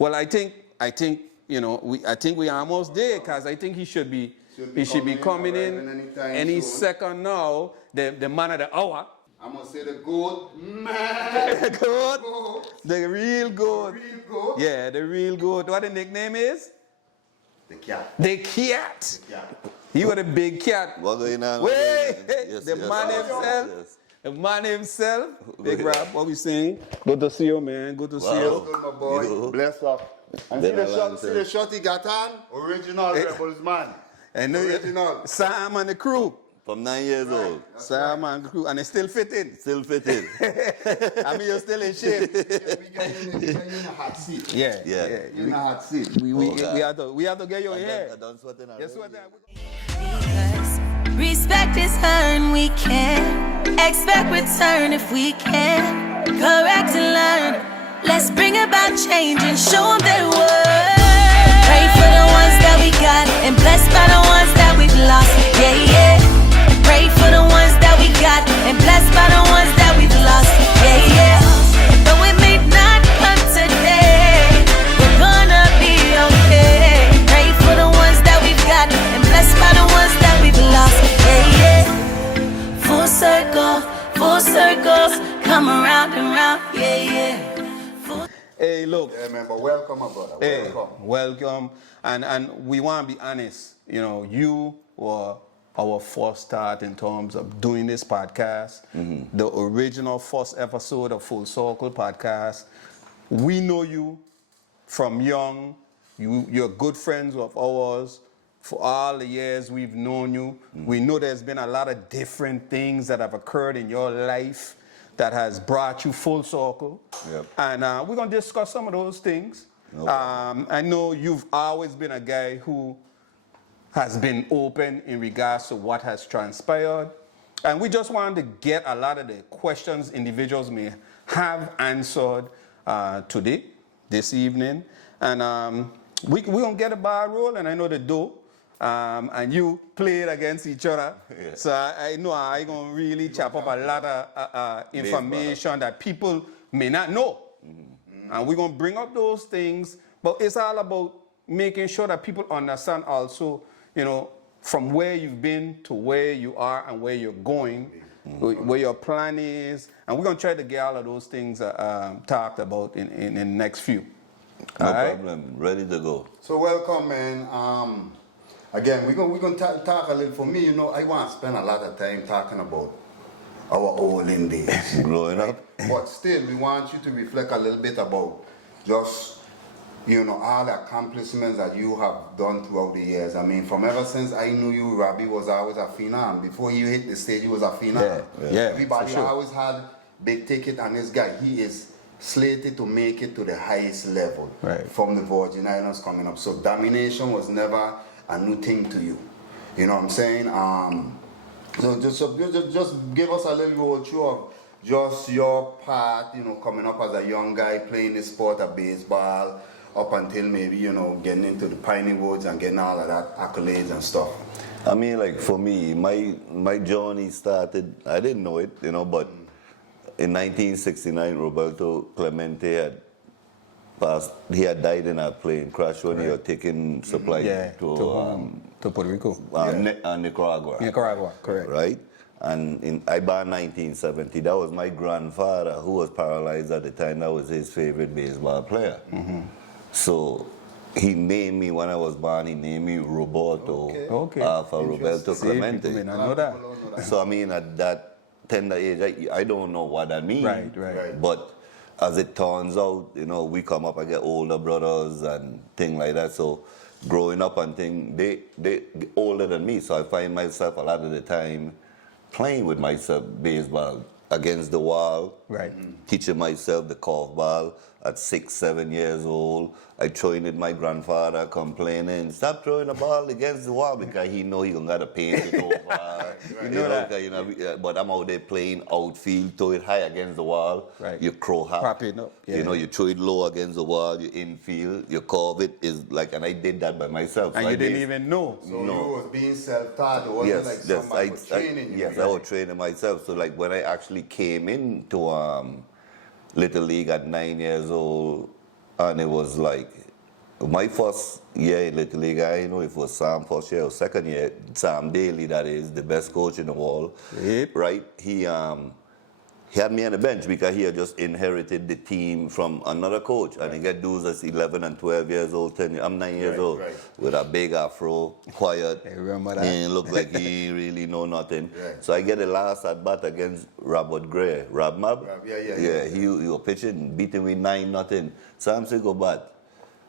Well, I think I think we almost there because I think he should be coming in any second now. The man of the hour. I'm gonna say the goat, man. The goat. The real goat. The real goat. Yeah, the real goat. What the nickname is? The cat. The cat. The cat. He was a big cat. What going on? Wait, Yes, the yes, man yes, himself. yes. The man himself. Big Rob, what we saying? Good to see you, man. Good to see you. Good, my boy. You. Bless up. And see the shot he got on? Original Rebels, man. And Original. Sam and the crew. From 9 years old. Sam and the crew. And it's still fitting. Still fitting. I mean, you're still in shape. We get in a hot seat. Yeah. In a hot seat. We have to get you in here. I done sweating Yes, already. what Respect is earned, we can expect return if we can correct and learn. Let's bring about change and show them their worth. Pray for the ones that we got and blessed by the ones that we've lost. Yeah, yeah. Pray for the ones that we got and blessed by the ones that we've lost. Yeah, yeah. Though it may not come today, we're gonna be okay. Pray for the ones that we've got and blessed by the ones that we've lost. Yeah, yeah. Full circle, come around and round. Yeah, yeah. Hey, look. Yeah, man, but welcome, my brother. Hey, Welcome. welcome. And we want to be honest. You know, you were our first start in terms of doing this podcast. The original first episode of Full Circle podcast. We know you from young. You're good friends of ours. For all the years we've known you, we know there's been a lot of different things that have occurred in your life that has brought you full circle. Yep. And we're going to discuss some of those things. No problem. I know you've always been a guy who has been open in regards to what has transpired. And we just wanted to get a lot of the questions individuals may have answered today, this evening. And we're going to get a bar roll, and I know the do. And you played against each other. Yeah. So I know I'm going to really chop up a lot of information that people may not know. And we're going to bring up those things. But it's all about making sure that people understand also, you know, from where you've been to where you are and where you're going, where your plan is. And we're going to try to get all of those things talked about in the next few. No all right? problem. Ready to go. So welcome, man. Again, we're gonna talk a little. For me, you know, I want to spend a lot of time talking about our olden days. Growing up. But still, we want you to reflect a little bit about just, you know, all the accomplishments that you have done throughout the years. I mean, from ever since I knew you, Rabbie was always a phenom. Before you hit the stage, you was a phenom. Yeah, Everybody for sure. always had big ticket, and this guy, he is slated to make it to the highest level from the Virgin Islands coming up. So domination was never a new thing to you. You know what I'm saying? So just give us a little road through of just your part, you know, coming up as a young guy playing the sport of baseball up until maybe, you know, getting into the Piney Woods and getting all of that accolades and stuff. I mean, like for me, my journey started, I didn't know it, you know, but in 1969, Roberto Clemente had passed. He had died in a plane crash when he was taking supply to Puerto Rico. Nicaragua. Nicaragua, correct. Right? And I born 1970. That was my grandfather, who was paralyzed at the time. That was his favorite baseball player. So he named me, when I was born, he named me Roberto for Roberto Clemente. People may not know that. So I mean, at that tender age, I don't know what that means. Right. But as it turns out, you know, we come up and get older brothers and things like that. So growing up and things, they older than me. So I find myself a lot of the time playing with myself baseball against the wall. Right. Teaching myself the curveball at 6, 7 years old. I throwing it my grandfather complaining, stop throwing the ball against the wall, because he know he gonna gotta paint it over. You know, but I'm out there playing outfield, throw it high against the wall. Right. You crow hop. Prop it up. Yeah. You know, you throw it low against the wall, you infield, you curve it, is like, and I did that by myself. And so you didn't even know. So you was being self-taught, it wasn't like somebody was training you. Yes, I was training myself. So like when I actually came into Little League at 9 years old, And it was like, my first year in Little League, I know if it was Sam first year or second year, Sam Daly, that is the best coach in the world, right? He had me on the bench because he had just inherited the team from another coach. And he got dudes that's 11 and 12 years old, 10, I'm 9 years old, with a big afro, quiet. I remember that. And looked like he really know nothing. So I get the last at bat against Robert Gray, Rabbie. Yeah, he was pitching, beating me 9-0. Sam said, go bat.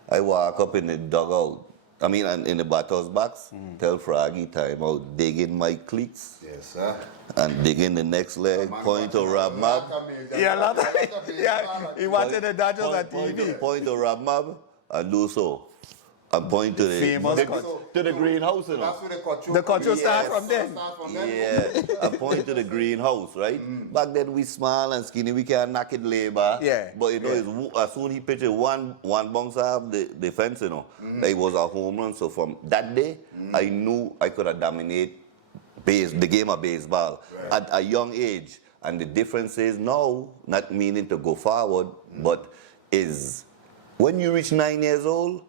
I walk up in the dugout, in the batter's box, tell Froggy time out, dig in my cleats. Yes, sir. And dig in the next leg, point to Rabbie. He wanted the Dodgers on TV. Point to Rabbie and do so. And point to the greenhouse, you know. That's where the control start from then. Yeah, and point to the greenhouse, right? Back then we small and skinny, we can't knock it labor. Yeah. But you know, as soon as he pitched one bounce off the fence, you know, it was a home run. So from that day, I knew I could have dominated the game of baseball at a young age. And the difference is now, not meaning to go forward, but is when you reach 9 years old,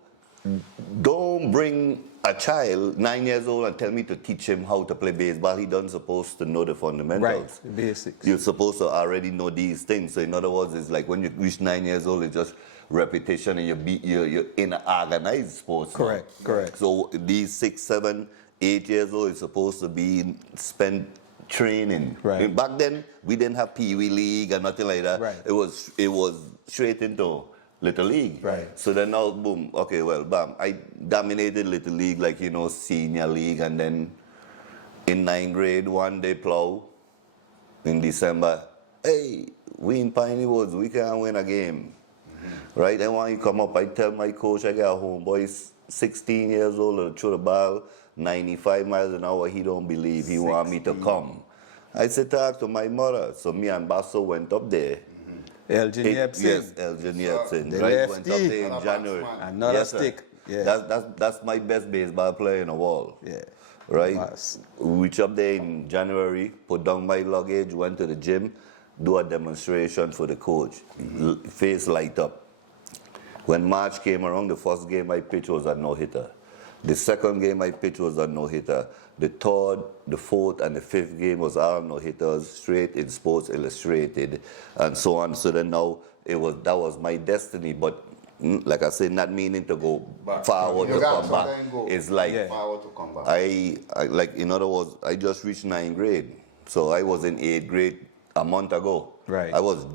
don't bring a child 9 years old and tell me to teach him how to play baseball. He doesn't supposed to know the fundamentals. Right, the basics. You're supposed to already know these things. So in other words, it's like when you reach 9 years old, it's just repetition and you're in an organized sports. Correct. So these 6, 7, 8 years old is supposed to be spent training. Right. Back then, we didn't have Pee Wee League or nothing like that. Right. It was straight into Little League. Right. So then now, boom, okay, well, bam. I dominated Little League, like, you know, senior league. And then in 9th grade, one day plow in December, hey, we in Piney Woods, we can't win a game. Right? And when you come up, I tell my coach, I got a homeboy, 16 years old, throw the ball 95 miles an hour. He don't believe. He want me to come. I said, talk to my mother. So me and Basso went up there. Elgin Yepsen. Yes, Elgin Yepsen. The Right, lefty. went up there in January. Another Yes, sir. stick. Yeah. That's my best baseball player in the world. Yeah. Right? Nice. We reached up there in January, put down my luggage, went to the gym, do a demonstration for the coach. Face light up. When March came around, the first game I pitched was a no-hitter. The second game I pitched was a no-hitter. The third, the fourth, and the fifth game was all no-hitters, straight in Sports Illustrated, and so on. So then now, that was my destiny, but like I said, not meaning to go forward to come back. It's like, forward to come back. I like, in other words, I just reached 9th grade. So I was in 8th grade a month ago. Right. I was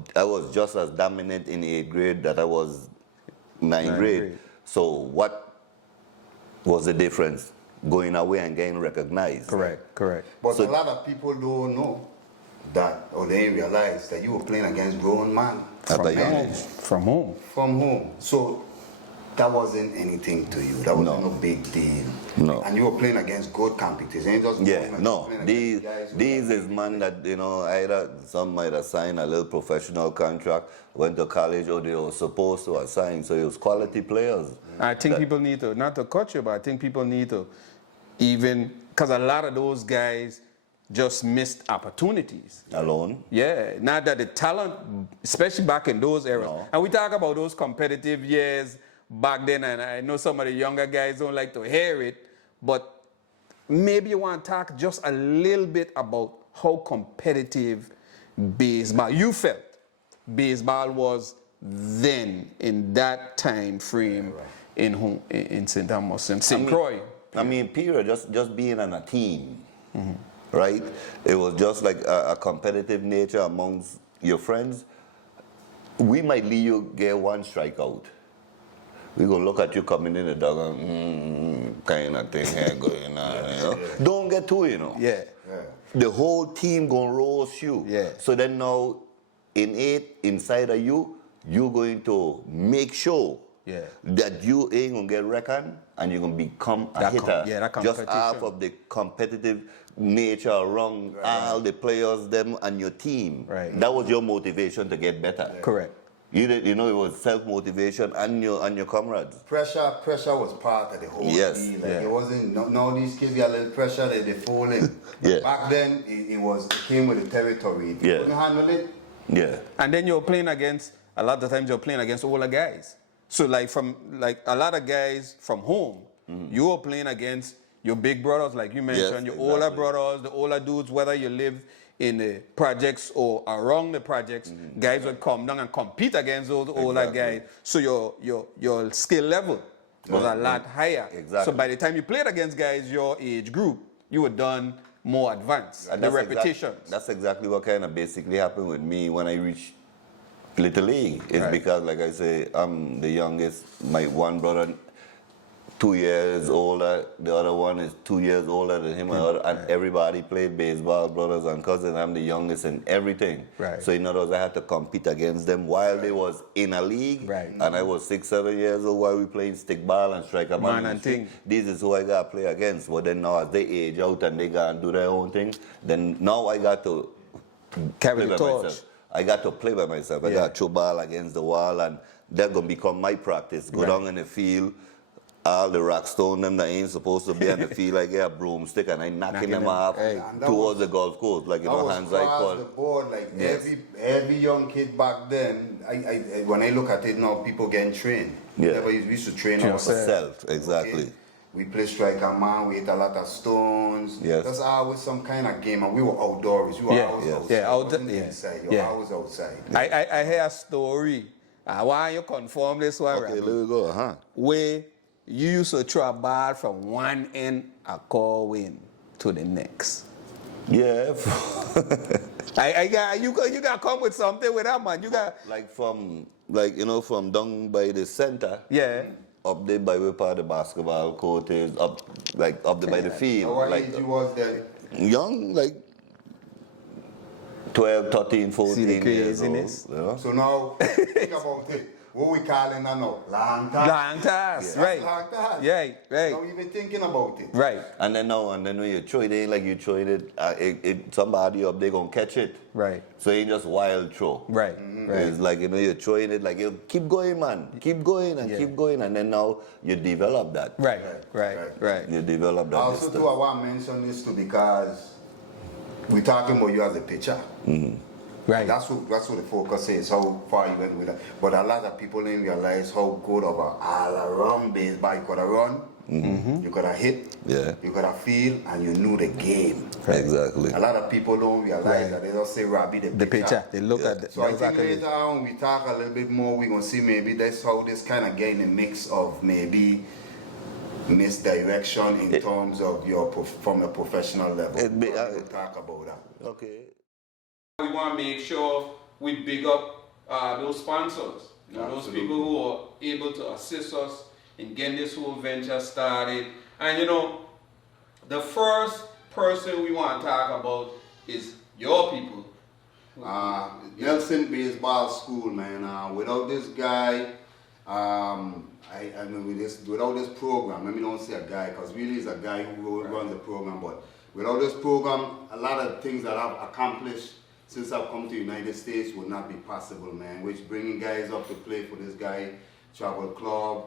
just as dominant in 8th grade that I was 9th grade. So what was the difference? Going away and getting recognized. Correct. But so, a lot of people don't know that, or they realize that you were playing against grown man. From home. From home. So that wasn't anything to you. That wasn't no big deal. No. And you were playing against good competition. These is man that, you know, either some might have signed a little professional contract, went to college, or they were supposed to assign. So it was quality players. I think people need to, not to cut you, but I think people need to because a lot of those guys just missed opportunities. Alone? Yeah, not that the talent, especially back in those eras. No. And we talk about those competitive years back then, and I know some of the younger guys don't like to hear it, but maybe you want to talk just a little bit about how competitive baseball, you felt baseball was then in that time frame in St. Thomas and St. Croix. Period, just being on a team, right? It was just like a competitive nature amongst your friends. We might leave you get one strikeout. We're going to look at you coming in the dog and kind of thing here going on. You know? Don't get to it, you know. Yeah. The whole team going to roast you. Yeah. So then now, inside of you, you're going to make sure that you ain't going to get reckoned and you're going to become a hitter. Just half of the competitive nature around all the players, them, and your team. Right. That was your motivation to get better. Correct. You know, it was self-motivation and your comrades. Pressure was part of the whole deal. Like it wasn't, no, these kids got a little pressure that they fall in. Back then, it came with the territory. If you couldn't handle it. Yeah. And then you're playing against, a lot of times you're playing against older guys. So like a lot of guys from home, you were playing against your big brothers, like you mentioned, your older brothers, the older dudes, whether you live in the projects or around the projects, guys would come down and compete against those older guys. So your skill level was a lot higher. So by the time you played against guys your age group, you were done more advanced. And the repetitions. That's exactly what kind of basically happened with me when I reached Little League. It's because, like I say, I'm the youngest. My one brother, 2 years older. The other one is 2 years older than him. And everybody played baseball, brothers and cousins. I'm the youngest in everything. So in other words, I had to compete against them while they was in a league. And I was 6, 7 years old while we playing stick ball and striker man and thing. This is who I got to play against. But then now as they age out and they got to do their own thing, then now I got to carry the torch. I got to play by myself. I got to throw ball against the wall, and that's going to become my practice. Go down in the field, all the rock stone them that ain't supposed to be on the field, I get a broomstick and I knocking them off towards the golf course, like, you know, hands I call. The board, like every young kid back then, I when I look at it now, people getting trained. We used to train ourselves. Exactly. Okay? We play striker man, we hit a lot of stones. That's always some kind of game, and we were outdoors. You were always outside. Inside. You were always outside. I hear a story. Why you confirm this one, Okay, let me go, where you used to throw a ball from one end of Corwin to the next. Yeah. You got to come with something with that, man. You got from down by the center. Up there by where part of the basketball court is, up there by the field. What age you was then? Young, like 12, 13, 14 years old. You know? So now, think about it. What we calling that now? Long toss. Right. Long toss. Right. Not even thinking about it. Right. And then when you throw it in, like you throw it, somebody up there gonna catch it. Right. So it ain't just wild throw. Right. It's like, you're throwing it, like, you keep going, man. Keep going and keep going. And then now you develop that. Right. You develop that. Also, too, I want to mention this too, because we're talking about you as a pitcher. Right. That's what the focus is, how far you went with that. But a lot of people didn't realize how good of a all-around baseball. You could have run, you could have hit, you could have feel, and you knew the game. Exactly. A lot of people don't realize that. They just say Rabbie the pitcher. They look at the So I think later on we talk a little bit more, we're going to see maybe that's how this kind of getting a mix of maybe misdirection in terms of from a professional level. We'll talk about that. Okay. We want to make sure we big up those sponsors, those people who are able to assist us in getting this whole venture started. And the first person we want to talk about is your people. Nelson Baseball School, man. Without this guy, without this program, let me don't say a guy, because really he's a guy who runs the program, but without this program, a lot of things that I've accomplished since I've come to the United States would not be possible, man. Which bringing guys up to play for this guy, travel club,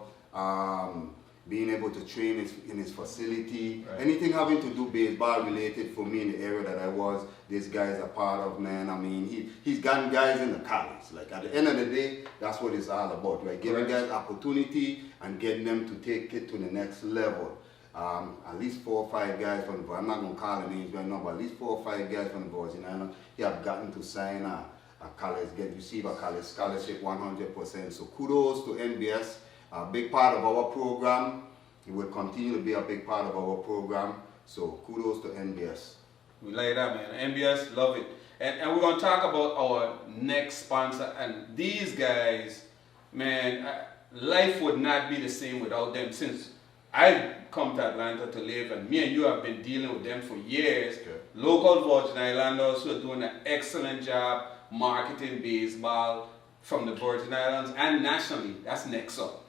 being able to train in his facility, anything having to do baseball related for me in the area that I was, this guy is a part of, man. I mean, he's gotten guys in the college. Like at the end of the day, that's what it's all about, right? Giving guys opportunity and getting them to take it to the next level. At least 4 or 5 guys from the, I'm not going to call the names right now, but at least 4 or 5 guys from the Virgin Islands, he have gotten to sign a college, receive a college scholarship 100%. So kudos to NBS, a big part of our program. It will continue to be a big part of our program. So kudos to NBS. We like that, man. NBS, love it. And we're going to talk about our next sponsor. And these guys, man, life would not be the same without them. Since I come to Atlanta to live, and me and you have been dealing with them for years. Local Virgin Islanders who are doing an excellent job marketing baseball from the Virgin Islands and nationally. That's next up.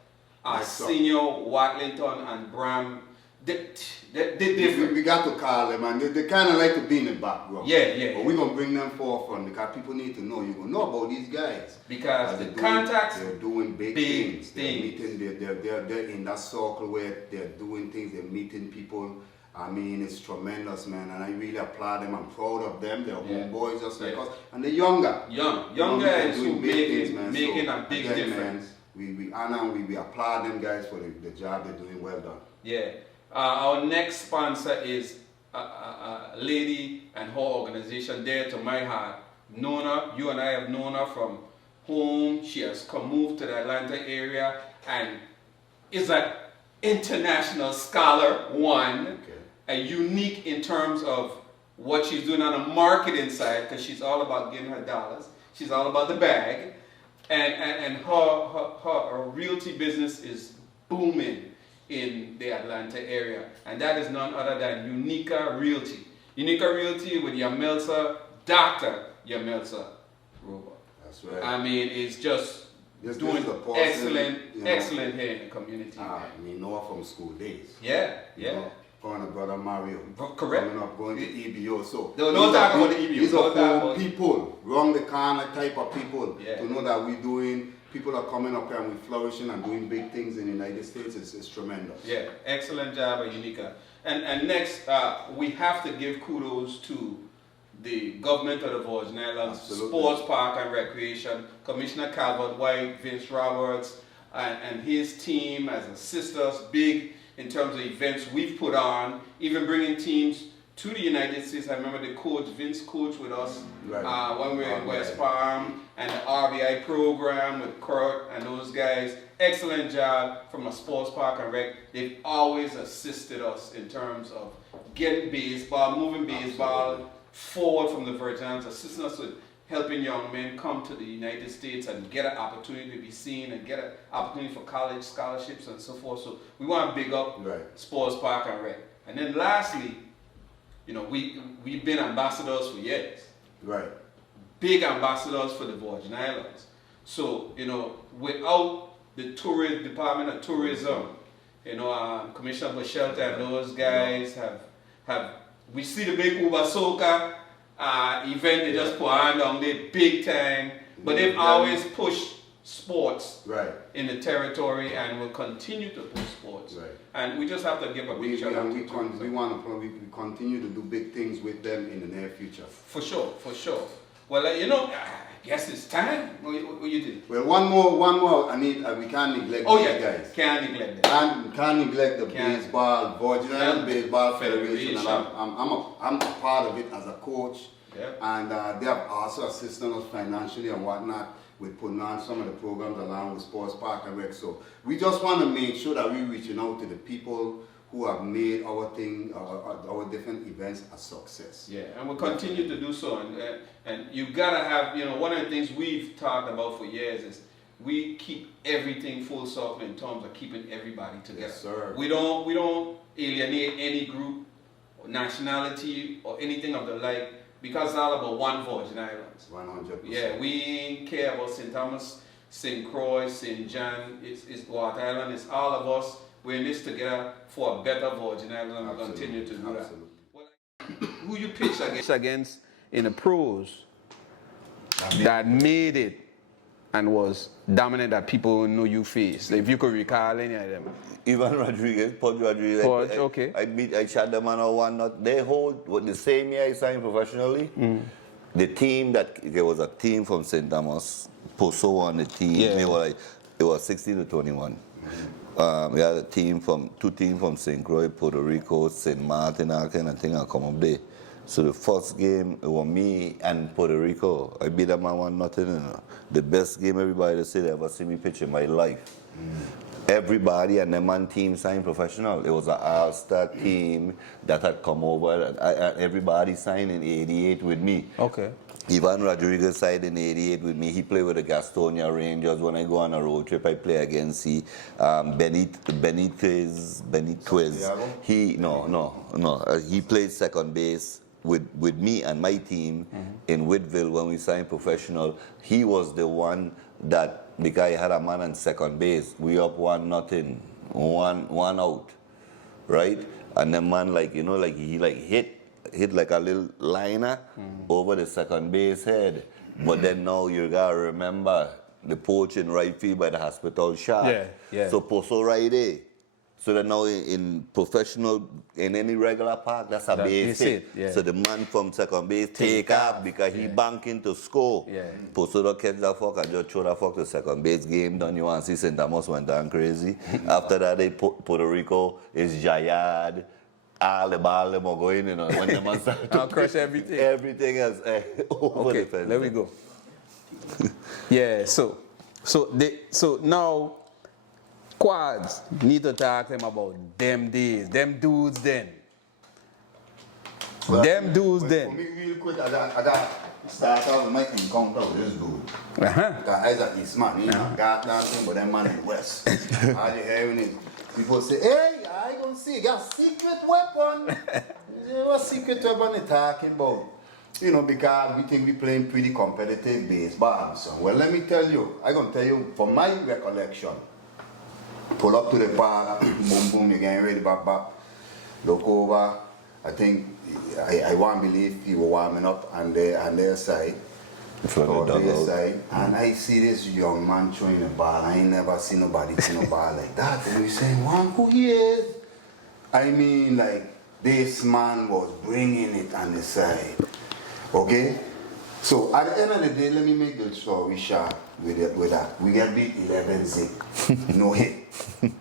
Senior, Watlington, and Bram, they different. We got to call them, and they kind of like to be in the background. But we're going to bring them forefront because people need to know. You're going to know about these guys. Because the contacts, they're doing big things. They're in that circle where they're doing things, they're meeting people. I mean, it's tremendous, man, and I really applaud them. I'm proud of them. They're homeboys just like us, and they're younger. Young guys who making a big difference. we honor and we applaud them guys for the job they're doing. Well done. Yeah. Our next sponsor is a lady and her organization, dear to my heart. Nona, you and I have known her from home. She has moved to the Atlanta area and is an international scholar, a unique in terms of what she's doing on the marketing side, because she's all about getting her dollars. She's all about the bag. And her realty business is booming in the Atlanta area. And that is none other than Unica Realty. Unica Realty with Yamelsa, Dr. Yamelsa Robert. That's right. I mean, it's just doing excellent here in the community. We know her from school days. Yeah. Going to brother Mario. Correct. Coming up, going to EBO. So don't talk about the EBO. These are home people, round the corner type of people. Yeah. To know that we're doing, people are coming up here and we're flourishing and doing big things in the United States is tremendous. Yeah, excellent job at Unica. And next, we have to give kudos to the government of the Virgin Islands, Sports Park and Recreation, Commissioner Calvert White, Vince Roberts, and his team has assisted us big in terms of events we've put on, even bringing teams to the United States. I remember the coach, Vince coached with us when we were in West Palm, and the RBI program with Kurt and those guys. Excellent job from a Sports Park and Rec. They've always assisted us in terms of getting baseball, moving baseball forward from the Virgin Islands, assisting us with helping young men come to the United States and get an opportunity to be seen and get an opportunity for college scholarships and so forth. So we want to big up Sports Park and Rec. And then lastly, we've been ambassadors for years. Right. Big ambassadors for the Virgin Islands. So, without the tourist department of tourism, Commissioner Bachelta and those guys have we see the big Uber Soca event they just put on down there big time, but they've always pushed sports in the territory and will continue to push sports. Right. And we just have to give a big shout out. We continue to do big things with them in the near future. For sure. Well, I guess it's time. What you think? Well, one more. We can't neglect these guys. Can't neglect them. Can't neglect the baseball, Virgin Island Baseball Federation. And I'm a part of it as a coach. Yep. And they have also assisted us financially and whatnot with putting on some of the programs along with Sports Park and Rec. So we just want to make sure that we're reaching out to the people who have made our our different events a success. Yeah, and we'll continue to do so. And you gotta have, one of the things we've talked about for years is we keep everything full circle in terms of keeping everybody together. Yes, sir. We don't alienate any group, or nationality, or anything of the like, because it's all about one Virgin Islands. 100%. Yeah, we care about St. Thomas, St. Croix, St. John, it's Water Island, it's all of us. We're in this together for a better Virgin Island, and we'll continue to do that. Well, who you pitched against in the pros that made it and was dominant that people know you faced? If you could recall any of them. Ivan Rodriguez, Pudge Rodriguez. Pudge, okay. I shot them on a one not. They hold the same year I signed professionally. The team there was a team from St. Thomas, Poso on the team. Yeah. It was 60-21. We had two teams from St. Croix, Puerto Rico, St. Martin, I think I come up there. So the first game, it was me and Puerto Rico. I beat them 1-0. The best game everybody said they ever see me pitch in my life. Everybody and the man team signed professional. It was an all-star team that had come over. And everybody signed in 88 with me. Okay. Ivan Rodriguez signed in 88 with me. He played with the Gastonia Rangers. When I go on a road trip, I play against Benitez. He played second base with me and my team in Whitville when we signed professional. He was the one that the guy had a man on second base. We up 1-0, one out, right? And the man he hit like a little liner over the second base head. But then now you gotta remember the porch in right field by the hospital shop. Yeah. So Poso right there. So that now in professional, in any regular park, that's a base hit. Yeah. So the man from second base take off because he banking to score. Yeah. So don't catch that fuck and just throw that fuck to second base. Game done. You want to see St. Thomas went down crazy. After that, they Puerto Rico is Jayad. All the ball them are going, you know, when the man start to crush everything. Everything else over the fence. There we go. Yeah, so now Quads need to talk to them about them days, them dudes then. Well, them dudes then. For me, real quick, I start out with my encounter with this dude. Because Isaac is man, he not got dancing, but that man in the West. All you hearing is people say, hey, I gonna see, you got a secret weapon. You know what secret weapon they talking about? You know, because we think we playing pretty competitive baseball. So, well, let me tell you, I gonna tell you, from my recollection, pull up to the park, boom, boom, you're getting ready, back, look over. I think, I want to believe he was warming up on their side. And I see this young man throwing a ball. I ain't never seen nobody throw a ball like that. And we saying, "One who he is?" I mean, like, this man was bringing it on the side. Okay? So, at the end of the day, let me make the story short with that. We got beat 11-0. No hit.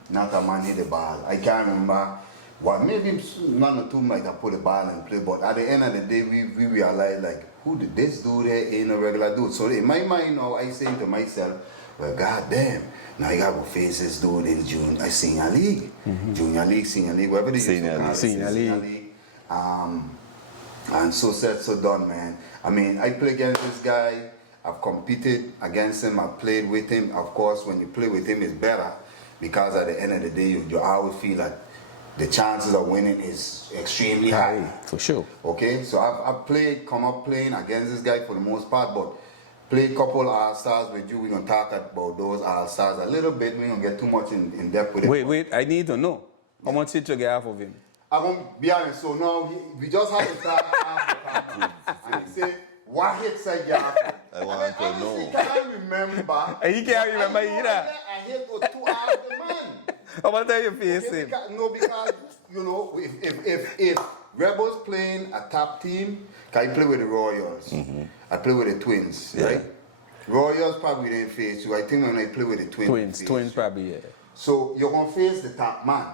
Not a man hit the ball. I can't remember. Well, maybe one or two might have put the ball and play, but at the end of the day, we realized, like, who did this dude here ain't a regular dude. So in my mind now, I say to myself, well, goddamn, now I got to face this dude in senior league. Junior league, senior league, whatever they used to call it. Senior league. And so said, so done, man. I mean, I play against this guy. I've competed against him. I've played with him. Of course, when you play with him, it's better because at the end of the day, you always feel like the chances of winning is extremely high. For sure. Okay, so I've come up playing against this guy for the most part, but played a couple All-Stars with you. We're going to talk about those All-Stars a little bit. We're going to get too much in depth with it. Wait, I need to know. How much did you get off of him? I'm going to be honest. So now, we just had to start after and he said, what hits I get off him? I want to know. I can't remember. And he can't remember either. I hit two out of the man. How about tell you face him? Because, you know, if Rebels playing a top team, I play with the Royals. I play with the Twins, right? Royals probably didn't face you. I think when I play with the Twins. Twins probably, yeah. So you're going to face the top man,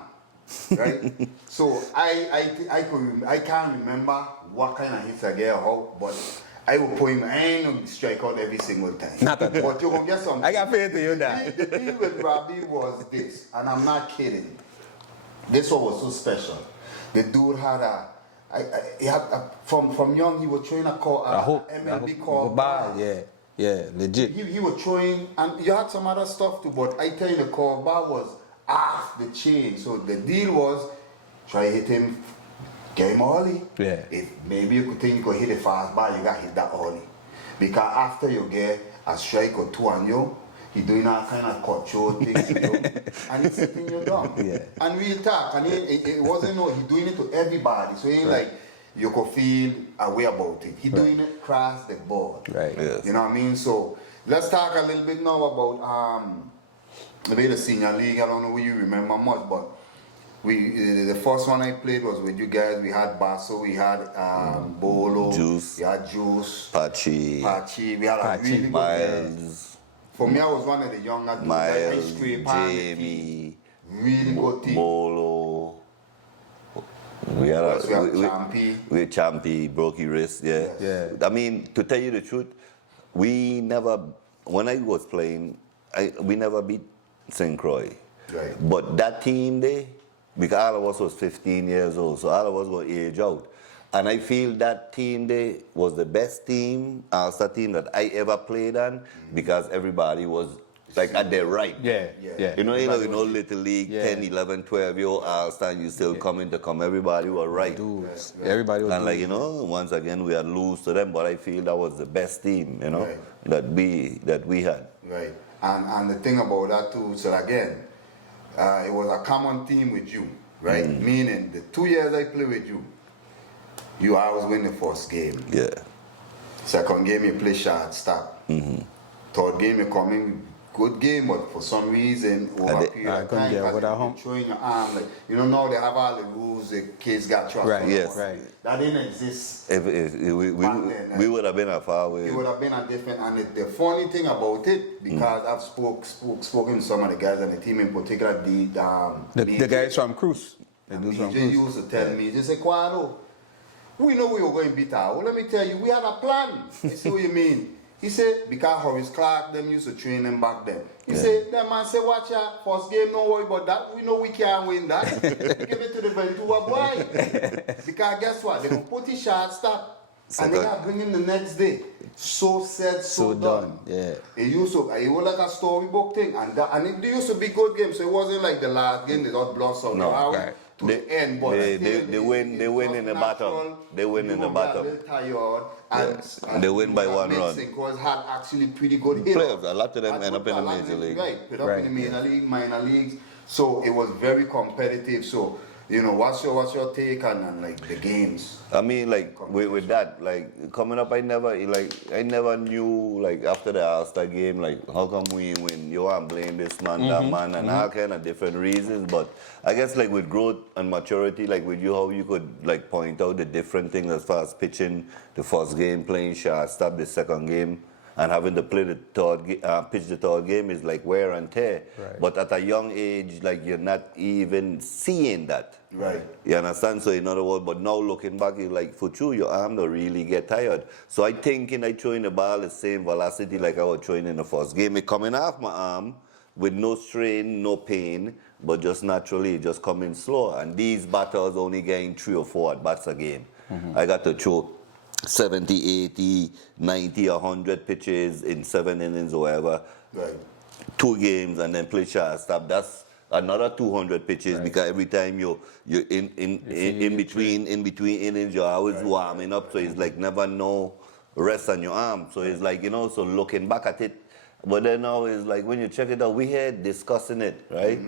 right? So I can't remember what kind of hits I get out, but I will put him, I ain't going to strike out every single time. Not at all. But you're going to get something. I got faith in you that. The deal with Rabbie was this, and I'm not kidding. This one was so special. The dude had from young, he was throwing a MLB call. Yeah, legit. He was throwing, and you had some other stuff too, but I tell you, the call bar was off the chain. So the deal was, try hit him, get him ollie. Yeah. If maybe you could think you could hit a fast ball, you got to hit that ollie. Because after you get a strike or two on you, he doing that kind of control thing, you know, and he's sitting you down. Yeah. And we talk, and it wasn't he doing it to everybody. So it ain't like you could feel a way about it. He doing it across the board. Right. Yes. You know what I mean? So let's talk a little bit now about maybe the senior league. I don't know if you remember much, but the first one I played was with you guys. We had Basso, we had Bolo, Juice. we had Juice, Pachi. We had a really good Miles. For me, I was one of the younger dudes. Miles, I scraped Jamie, really good team. Bolo. We had Champy. We had Champy, broke his wrist, yeah. Yeah. I mean, to tell you the truth, we never, when I was playing, we never beat St. Croix. Right. But that team there, because all of us was 15 years old, so all of us got age out. And I feel that team there was the best team, All-Star team that I ever played on, because everybody was like at their right. Yeah. You know, Little League, 10, 11, 12 year old All-Star, you still coming to come. Everybody was right. Dudes. Everybody was And like, you know, once again, we had lose to them, but I feel that was the best team, you know, that we had. Right. And the thing about that too, so again, it was a common theme with you, right? Meaning the 2 years I played with you, you always win the first game. Yeah. Second game you play short, stop. Third game you come in, good game, but for some reason, over a period of time, because you're throwing your arm, like, you know, now they have all the rules, the kids got trust. Right, yes. Right. That didn't exist. If we would have been a far way. It would have been a different, and the funny thing about it, because I've spoken to some of the guys on the team, in particular, the guys from Cruz. They used to tell me, they say, Quado, we know we were going to beat her. Well, let me tell you, we had a plan. I see what you mean. He said, because Horace Clark, them used to train them back then. He said, that man said, watch out, first game, don't worry about that. We know we can't win that. Give it to the Ventura boy. Because guess what? They don't put his shot, stop. And they got bring him the next day. So said, so done. Yeah. It was like a storybook thing. And it used to be good games. So it wasn't like the last game, they got blossom. No, right. To the end, but they win in the battle. They win in the battle. And they win by one run. Because had actually pretty good hitters. Players, a lot of them end up in the major league. Right, put up in the major league, minor leagues. So it was very competitive. So, you know, what's your take on like the games? I mean, like with that, like coming up, I never knew, like after the All-Star game, like how come we win? You want to blame this man, that man, and all kind of different reasons. But I guess like with growth and maturity, like with you, how you could like point out the different things as far as pitching the first game, playing shortstop the second game, and having to play the pitch the third game is like wear and tear. Right. But at a young age, like you're not even seeing that. Right. You understand? So in other words, but now looking back, it's like for true, your arm don't really get tired. So I thinking I throwing the ball the same velocity like I was throwing in the first game. It coming off my arm with no strain, no pain, but just naturally just coming slow. And these batters only getting 3 or 4 at bats a game. I got to throw 70, 80, 90, 100 pitches in 7 innings or whatever. Right. 2 games and then play shortstop. That's another 200 pitches because every time you're in between innings, you're always warming up. So it's like never no rest on your arm. So it's like, you know, so looking back at it, but then now it's like when you check it out, we had discussing it, right?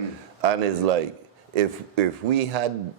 And it's like if we had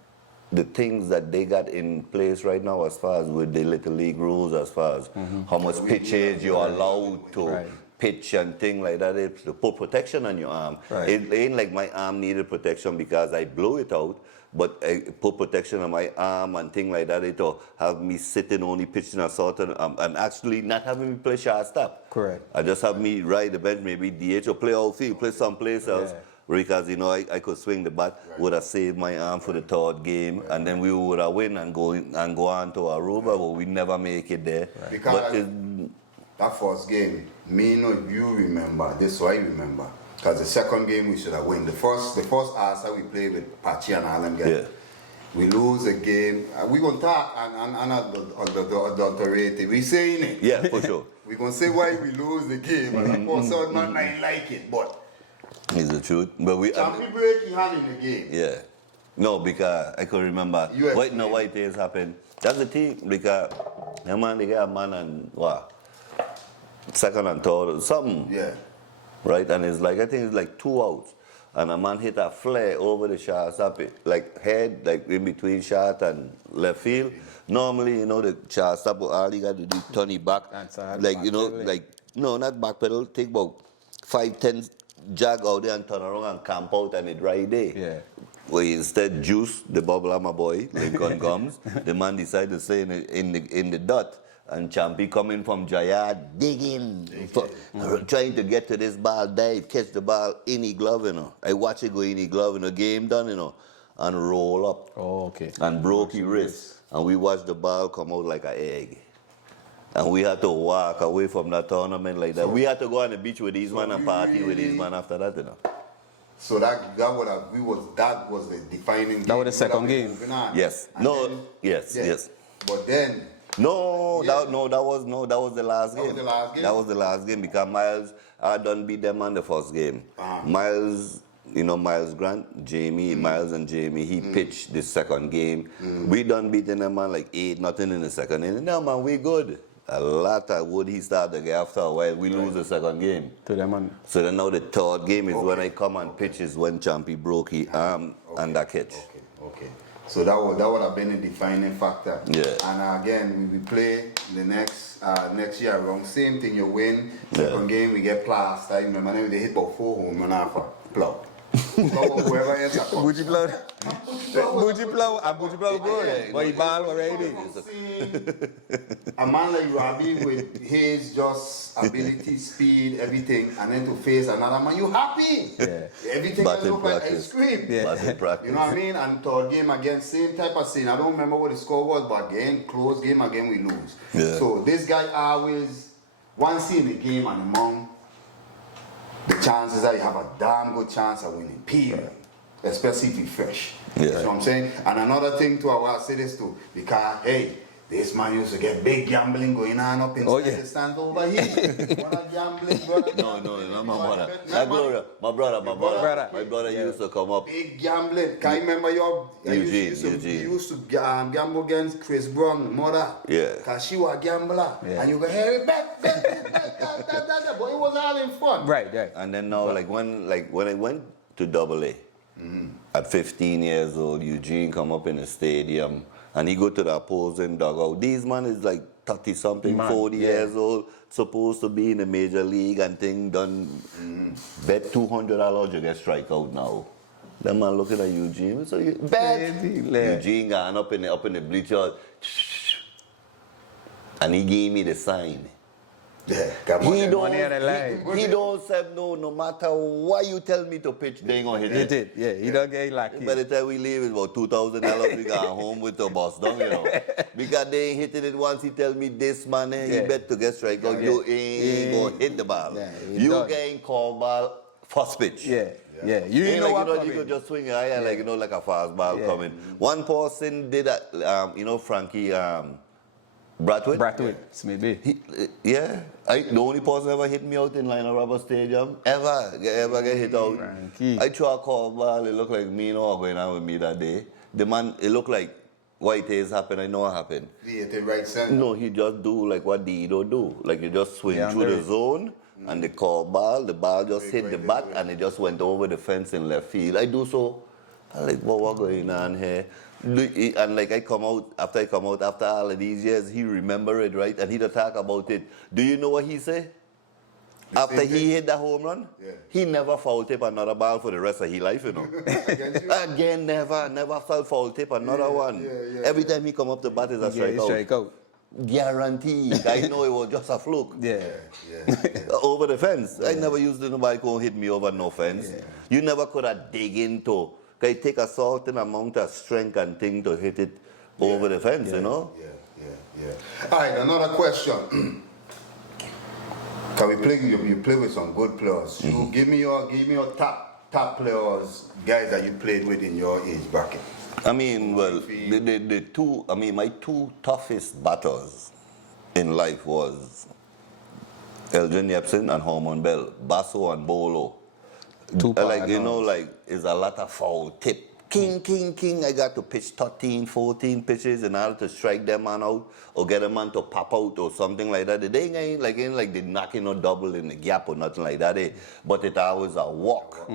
the things that they got in place right now as far as with the Little League rules, as far as how much pitches you're allowed to pitch and things like that, it's to put protection on your arm. It ain't like my arm needed protection because I blew it out, but I put protection on my arm and things like that, it'll have me sitting only pitching a certain, and actually not having me play shortstop. Correct. I just have me ride the bench, maybe DH or play outfield, play someplace else. Because, you know, I could swing the bat, would have saved my arm for the third game, and then we would have win and go on to Aruba, but we never make it there. Because that first game, me know you remember, this is what I remember. Because the second game we should have won. The first Asa we played with Pachi and Alan guys. We lose a game. We gonna talk and adulterate. We saying it. Yeah, for sure. We gonna say why we lose the game, and of course man I like it, but it's the truth. But we Champion break your hand in the game. Yeah. No, because I could remember why things happen. That's the thing, because they get a man and what? Second and third or something. Yeah. Right? And it's like I think it's like 2 outs. And a man hit a flare over the shortstop, like head, like in between short and left field. Normally, you know, the shortstop, all you got to do is turn it back. Like, you know, like, no, not back pedal, take about 5-10 jog out there and turn around and camp out and it right there. Yeah. Well, instead, Juice, the bubbler, my boy, Lincoln Gums, the man decided to stay in the dot. And Champy coming from Jaya, digging, trying to get to this ball, dive, catch the ball in his glove, you know. I watch it go in his glove, you know, game done, you know, and roll up. Oh, okay. And broke his wrist. And we watched the ball come out like an egg. And we had to walk away from that tournament like that. We had to go on the beach with these man and party with these man after that, you know. So that was the defining game. That was the second game. Yes. Yes. But then that was the last game. That was the last game because Miles done beat them on the first game. Miles, you know, Miles Grant, Jamie, Miles and Jamie, he pitched the second game. We done beating them man like 8-0 in the second inning. No man, we good. A lot of wood he started again after a while. We lose the second game. To them man. So then now the third game is when I come and pitch is when Champy broke his arm and that catch. Okay. So that would have been a defining factor. Yeah. And again, we play the next year around. Same thing, you win. Second game, we get plaster. I remember they hit about 4 home run after plow. Whoever else a come. Bougie Plow. Bougie Plow good. But he ball already. A man like Rabbie with his just ability, speed, everything, and then to face another man, you happy? Yeah. Everything But can in look like practice. ice cream. Yeah. But in practice. You know what I mean? And third game again, same type of scene. I don't remember what the score was, but again, close game again, we lose. Yeah. So this guy always, once in the game and among the chances that you have a damn good chance of winning, period. Especially if you're fresh. Yeah. You know what I'm saying? And another thing too, I want to say this too, because hey, this man used to get big gambling going on up inside the stands over here. What a gambling, brother. No, my brother. My brother used to come up. Big gambling. Can you remember your Eugene. You used to gamble against Chris Brown, mother. Yeah. Cause she was a gambler. Yeah. And you go, hey, bet. But it was all in fun. Right. And then now, when I went to AA, at 15 years old, Eugene come up in the stadium and he go to the opposing dugout. These man is like 30-something, 40 years old, supposed to be in the major league and thing done. Bet $200 you get strike out now. That man looking at Eugene, so you bet. Eugene gone up in the bleachers, and he gave me the sign. Yeah, He line. don't say no matter what you tell me to pitch, they ain't gonna hit He it. did. Yeah, he don't get lucky. By the time we leave, it's about $2,000 we got home with the boss down, you know. Because they ain't hitting it once. He tell me this man, he bet to get strike out. You ain't gonna hit the ball. Yeah, you getting called ball first pitch. Yeah. You Ain't know like, what you could just swing your eye like a fast ball coming. One person did that, Frankie Bradwood. Maybe. The only person ever hit me out in Lionel Rubber Stadium, ever get hit out. Frankie. I threw a call ball, it looked like me know what going on with me that day. The man, it looked like white haze happened, I know what happened. He hit the right center. No, he just do like what Dido do. Like you just swing through the zone and the ball just hit the bat and it just went over the fence in left field. I do so. I'm like, what going on here? And like after I come out after all of these years, he remember it, right? And he talk about it. Do you know what he say? After he hit that home run, he never foul tip another ball for the rest of his life, you know. Again, never foul tip another one. Every time he come up to bat is a strikeout. Guaranteed. I know it was just a fluke. Over the fence. I never used to nobody go hit me over no fence. You never could have dig into. It take a certain amount of strength and thing to hit it over the fence, you know? All right, another question. Can we play? You play with some good players. You give me your top players, guys that you played with in your age bracket. I mean, well, my two toughest battles in life was Elgin Yepson and Hormone Bell, Basso and Bolo. It's a lot of foul tip. King. I got to pitch 13, 14 pitches in order to strike them man out or get a man to pop out or something like that. They ain't like they knocking no double in the gap or nothing like that. But it always a walk.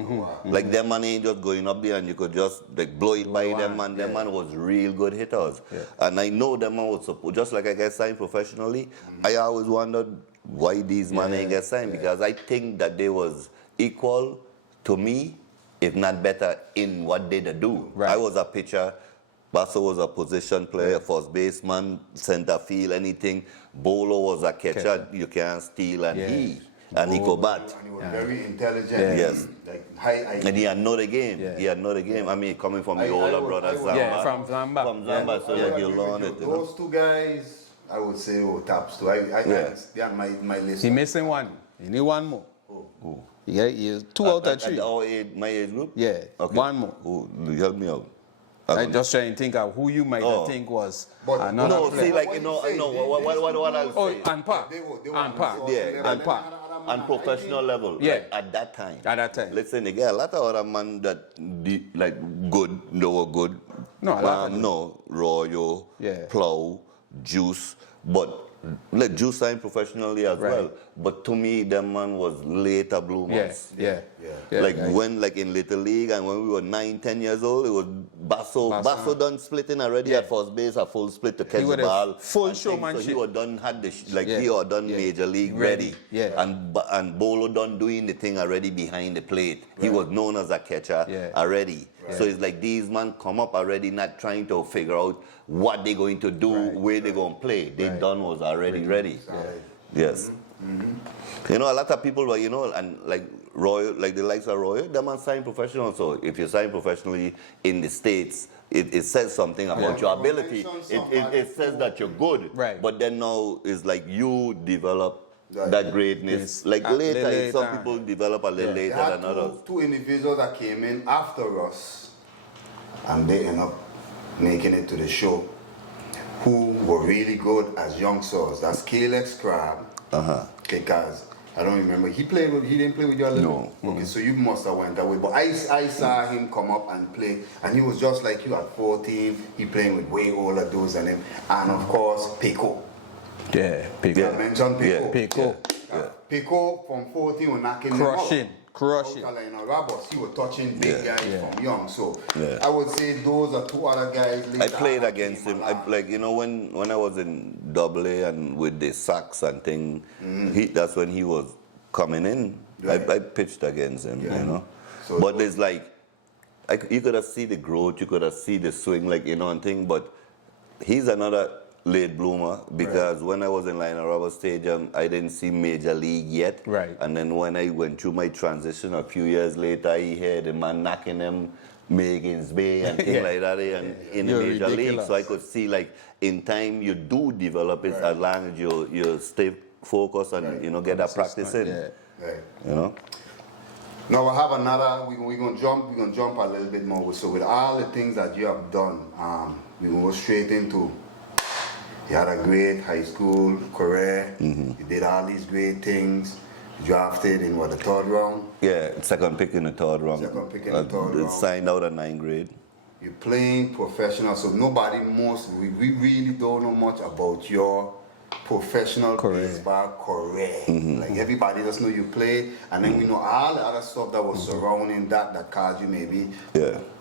Like them man ain't just going up there and you could just like blow it by them man. Them man was real good hitters. And I know them man was supposed, just like I get signed professionally, I always wondered why these man ain't get signed because I think that they was equal to me, if not better, in what they do. Right. I was a pitcher. Basso was a position player, first baseman, center field, anything. Bolo was a catcher. You can't steal, and he could bat. And he was very intelligent. Yes. Like high IQ. And he had know the game. He had know the game. I mean, coming from the older brother Zamba. Yeah, from Zamba. From Zamba, so you learn it. Those two guys, I would say, tops two. They are my list. He missing one. He need one more. Yeah, he is 2 out of 3. At our age, my age group? Yeah, Okay. one more. Help me out. I just trying to think of who you might think was But another No, player. see, like, what I'll Oh, say. and Park. They were And Park. Yeah, And Park. on professional level, Yeah. like, at that time. At that time. Listen, they get a lot of other men that good, they were good. No, a lot of them. No, Royo, Yeah. Plow, Juice, but Like Juice signed professionally as well. But to me, them man was later bloomers. Like when, like in Little League, and when we were 9, 10 years old, it was Basso done splitting already at first base, a full split to catch the ball. Full showmanship. So he was done, had the he was done Major League ready. And Bolo done doing the thing already behind the plate. He was known as a catcher already. So it's like these men come up already not trying to figure out what they're going to do, where they're going to play. They done was already ready. Yes. You know, a lot of people were, you know, and like Royal, like the likes of Royal, them man sign professional. So if you sign professionally in the States, it says something about your ability. It says that you're good. But then now it's like you develop that greatness. Like later, some people develop a little later than others. Two individuals that came in after us, and they end up making it to the show, who were really good as youngsters. That's Kalex Crab. Because I don't remember. He didn't play with you a little? No. Okay, so you must have went away. But I saw him come up and play, and he was just like you at 14. He playing with way older dudes than him. And of course, Pico. Pico. I mentioned Pico. Pico. Pico from 14 was knocking crushing. Roberto, he was touching big guys from young. So I would say those are two other guys. I played against him. Like, you know, when I was in AA and with the sacks and thing, that's when he was coming in. I pitched against him, you know. So but there's like, you could have seen the growth, you could have seen the swing, like, you know, and thing. But he's another late bloomer, because when I was in Lionel Roberts Stadium, I didn't see Major League yet. And then when I went through my transition a few years later, I heard the man knocking them Megan's Bay and things like that in the Major League. So I could see, like, in time you do develop it as long as you stay focused and you know, get that practice in. You know. Now I have another. We're gonna jump a little bit more. So with all the things that you have done, we will go straight into. You had a great high school career. You did all these great things. Drafted in the 3rd round? Yeah, second pick in the 3rd round. Second pick in the 3rd round. Signed out at 9th grade. You're playing professional, so we really don't know much about your professional baseball career. Like everybody just know you play, and then we know all the other stuff that was surrounding that caused you maybe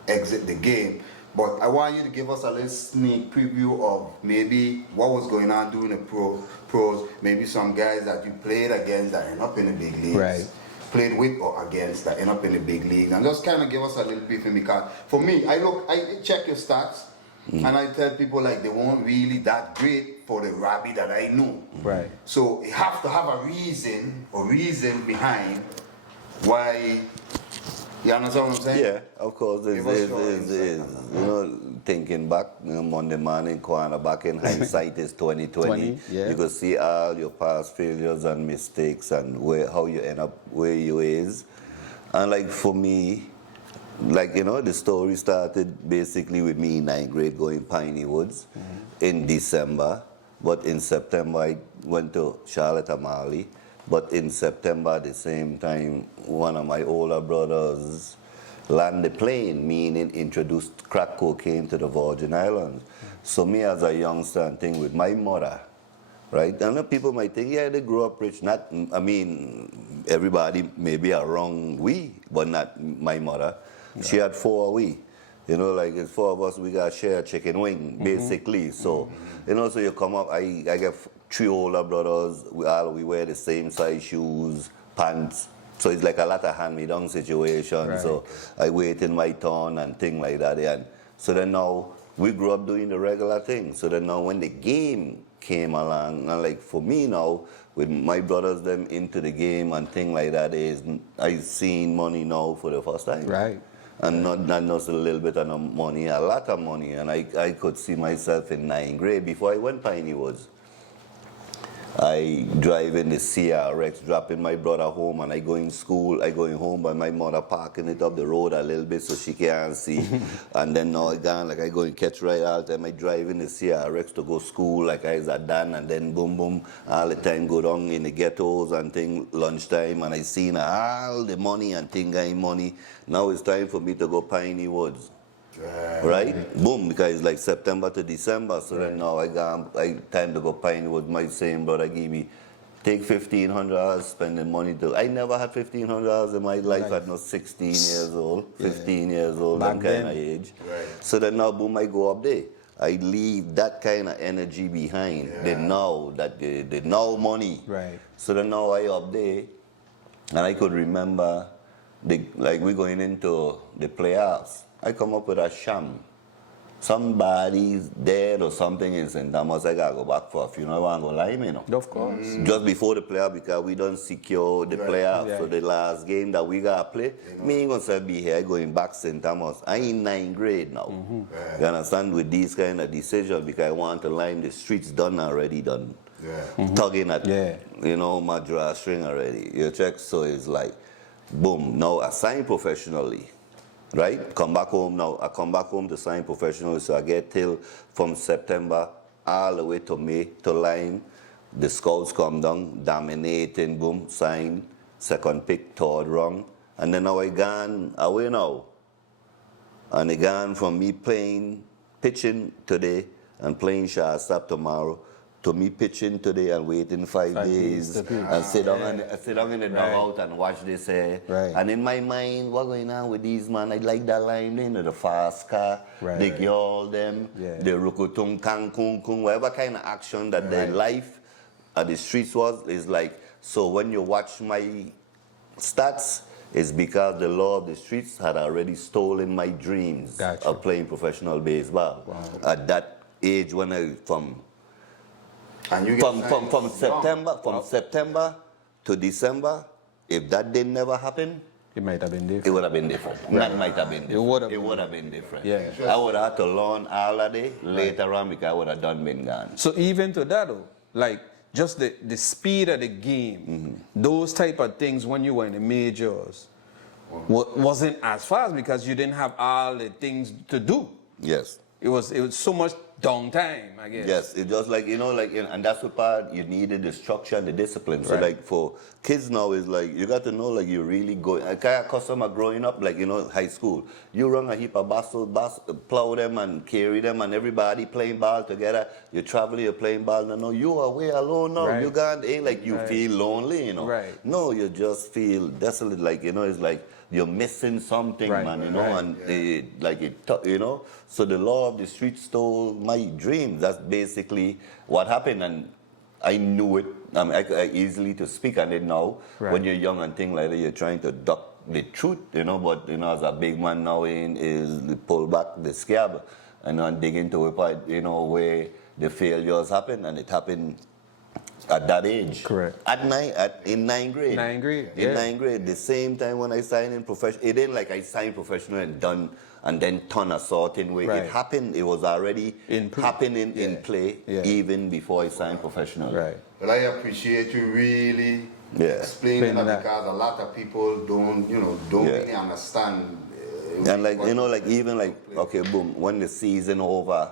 exit the game. But I want you to give us a little sneak preview of maybe what was going on during the pros, maybe some guys that you played against that end up in the big leagues, played with or against that end up in the big leagues, and just kind of give us a little briefing, because for me, I check your stats, and I tell people like they weren't really that great for the Rabbie that I knew. So you have to have a reason behind why. You understand what I'm saying? Yeah, of course. You know, thinking back, you know, Monday morning, back in hindsight is 2020. You could see all your past failures and mistakes and how you end up where you is. And like for me, like, you know, the story started basically with me in 9th grade going Piney Woods in December. But in September, I went to Charlotte Amali. But in September, at the same time, one of my older brothers landed the plane, meaning introduced crack cocaine to the Virgin Islands. So me as a youngster and thing with my mother, right? I know people might think, yeah, they grew up rich. Not, I mean, everybody maybe are wrong but not my mother. She had 4 we. You know, like it's 4 of us, we got share a chicken wing, basically. So, you know, so you come up, I get 3 older brothers, we wear the same size shoes, pants. So it's like a lot of hand-me-down situation. So I waited my turn and things like that. And so then now we grew up doing the regular thing. So then now when the game came along, and like for me now, with my brothers them into the game and things like that, I seen money now for the first time. And not just a little bit of money, a lot of money. And I could see myself in 9th grade before I went Piney Woods. I drive in the CRX, dropping my brother home, and I go in school. I going home by my mother parking it up the road a little bit so she can't see. And then now I go and catch right all the time. I drive in the CRX to go school like I was at Dan, and then boom, boom, all the time go down in the ghettos and thing, lunchtime, and I seen all the money and thing, money. Now it's time for me to go Piney Woods. Right? Boom, because it's like September to December. So then now I time to go pine with my same brother give me take $1,500, spending money to. I never had $1,500 in my life at no 16 years old, 15 years old, that kind of age. So then now boom, I go up there. I leave that kind of energy behind. They know that they know money. Right. So then now I up there, and I could remember, like we're going into the playoffs. I come up with a sham. Somebody's dead or something in St. Thomas, I gotta go back for a funeral. I want to go lime, you know. Of course. Just before the playoff, because we don't secure the playoff for the last game that we gotta play. Me ain't gonna be here going back St. Thomas. I in 9th grade now. You understand, with these kind of decisions, because I want to lime the streets done already done. Tugging at you know, my drawstring already. You check, so it's like boom, now I sign professionally. Right? Come back home now. I come back home to sign professionally, so I get till from September all the way to May to line. The scouts come down, dominating, boom, sign, second pick, third round. And then now I gone away now. And I gone from me pitching today and playing shortstop tomorrow to me pitching today and waiting 5 days and sit down in the dugout and watch this. And in my mind, what's going on with these man? I like that line, you know, the fast car, the girl, them, the rukutung, kang, kung, kung, whatever kind of action that their life at the streets was, is like, so when you watch my stats, it's because the law of the streets had already stolen my dreams of playing professional baseball. At that age when from September to December, if that didn't never happen, it might have been different. It would have been different. Not might have been different. It would have been different. Yeah. I would have had to learn all of day later on because I would have been gone. So even to that though, like just the speed of the game, those type of things when you were in the majors wasn't as fast because you didn't have all the things to do. Yes. It was so much downtime, I guess. Yes, it's just like, you know, like, and that's what part you needed, the structure and the discipline. So like for kids now, is like, you got to know, like, you're really going, like a customer growing up, like, you know, high school, you run a heap of plow them and carry them and everybody playing ball together. You travel, you're playing ball. No, you are way alone now. You gone, ain't like you feel lonely, you know. No, you just feel desolate, like, you know, it's like, you're missing something, man, you know, and you know. So the law of the street stole my dreams. That's basically what happened, and I knew it. I mean, I easily to speak on it now. When you're young and things like that, you're trying to duck the truth, you know. But you know, as a big man now, is pull back the scab and dig into it, you know, where the failures happen, and it happened. At that age. Correct. In 9th grade. 9th grade. In 9th grade. The same time when I signed in professional. It didn't like I signed professional and done and then turn a certain way. It happened. It was already happening in play even before I signed professional. Well, I appreciate you really explaining that because a lot of people don't really understand. And like, you know, like even like, okay, boom, when the season over,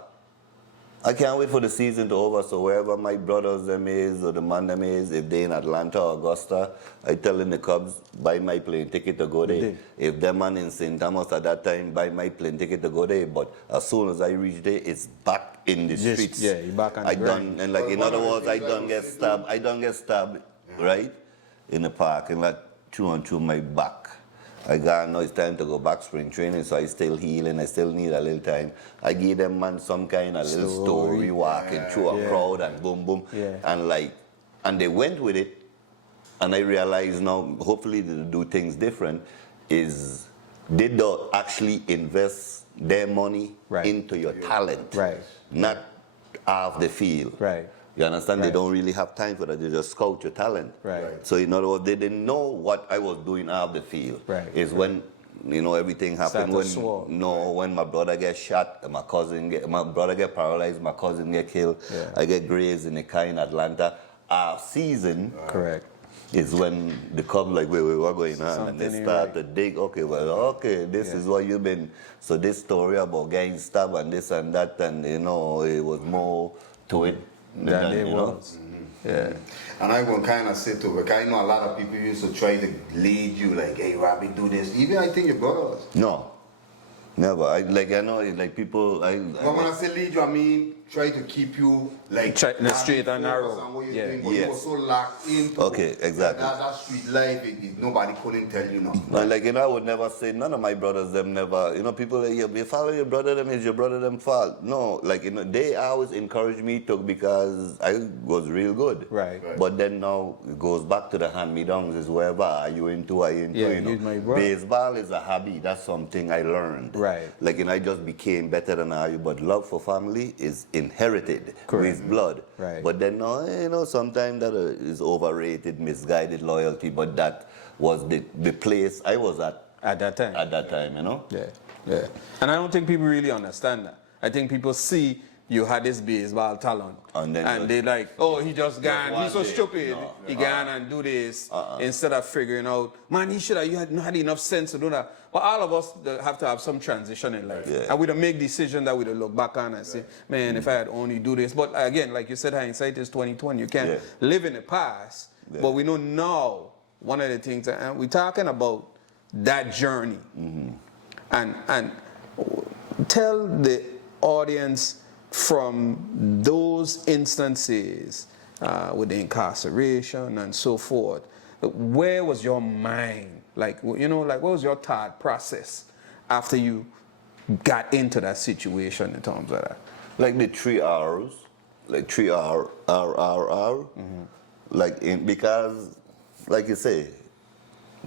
I can't wait for the season to over, so wherever my brothers them is, or the man them is, if they in Atlanta or Augusta, I tell them the Cubs, buy my plane ticket to go there. If them man in St. Thomas at that time, buy my plane ticket to go there. But as soon as I reach there, it's back in the streets. Yeah, you back on the ground. And like, in other words, I don't get stabbed, right? In the park, and like, chew my back. I got know it's time to go back spring training, so I still healing. I still need a little time. I give them man some kind of little story walking through a crowd and boom, boom. And like, and they went with it. And I realized now, hopefully they'll do things different, is they don't actually invest their money into your talent. Not off the field. You understand? They don't really have time for that. They just scout your talent. So in other words, they didn't know what I was doing off the field. Is when, you know, everything happened. When my brother gets shot, my brother get paralyzed, my cousin get killed. I get grazed in a car in Atlanta. Our season is when the Cubs like, wait, what's going on? And they start to dig, this is what you've been. So this story about getting stabbed and this and that, and you know, it was more to it. And I will kind of say too, because I know a lot of people used to try to lead you like, hey, Rabbie, do this. Even I think your brother was. No, Never. I know like people. But when I say lead you, I mean try to keep you like in the straight and narrow. on what you're Yeah. doing, but Yes. you were so locked into Okay, exactly. that street life. Nobody couldn't tell you nothing. No, like, I would never say, none of my brothers, them never, people, like, you follow your brother, them is your brother, them fault. No, like, they always encouraged me to, because I was real good. Right. But then now, it goes back to the hand-me-downs, is wherever are you into, Yeah, he's my brother. Baseball is a hobby, that's something I learned. Right. Like, I just became better than I, but love for family is inherited. Correct. With blood. Right. But then, sometimes that is overrated, misguided loyalty, but that was the place I was at that time. at that time, Yeah. And I don't think people really understand that. I think people see you had this baseball talent, And then they like, oh, he just gone. one He's so day. stupid. No. He gone and do this instead of figuring out, man, you had not had enough sense to do that. But all of us have to have some transition in life, Yeah. and we don't make decisions that we don't look back on and say, man, if I had only do this. But again, like you said, hindsight is 20/20. You can't live in the past, but we know now. One of the things, and we're talking about that journey, and tell the audience from those instances with the incarceration and so forth, where was your mind? Like, what was your thought process after you got into that situation in terms of that? Like the 3 hours, like 3 hour, because, like you say,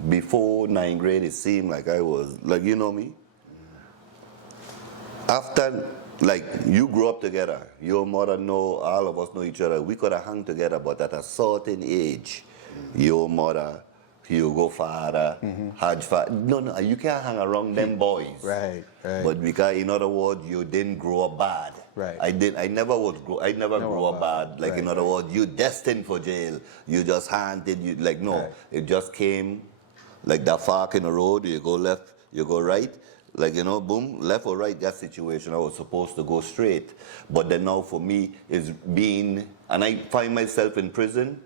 before 9th grade, it seemed like I was, like, you know me? After, like, you grew up together, your mother know, all of us know each other, we could have hung together, but at a certain age, your mother, your father, Hajj father, no, you can't hang around them boys. Right. But because, in other words, you didn't grow up bad. Right. I never grew up bad. Like, in other words, you destined for jail. You just handed, it just came like that fork in the road, you go left, you go right. Like, boom, left or right, that situation, I was supposed to go straight. But then now for me, is being, and I find myself in prison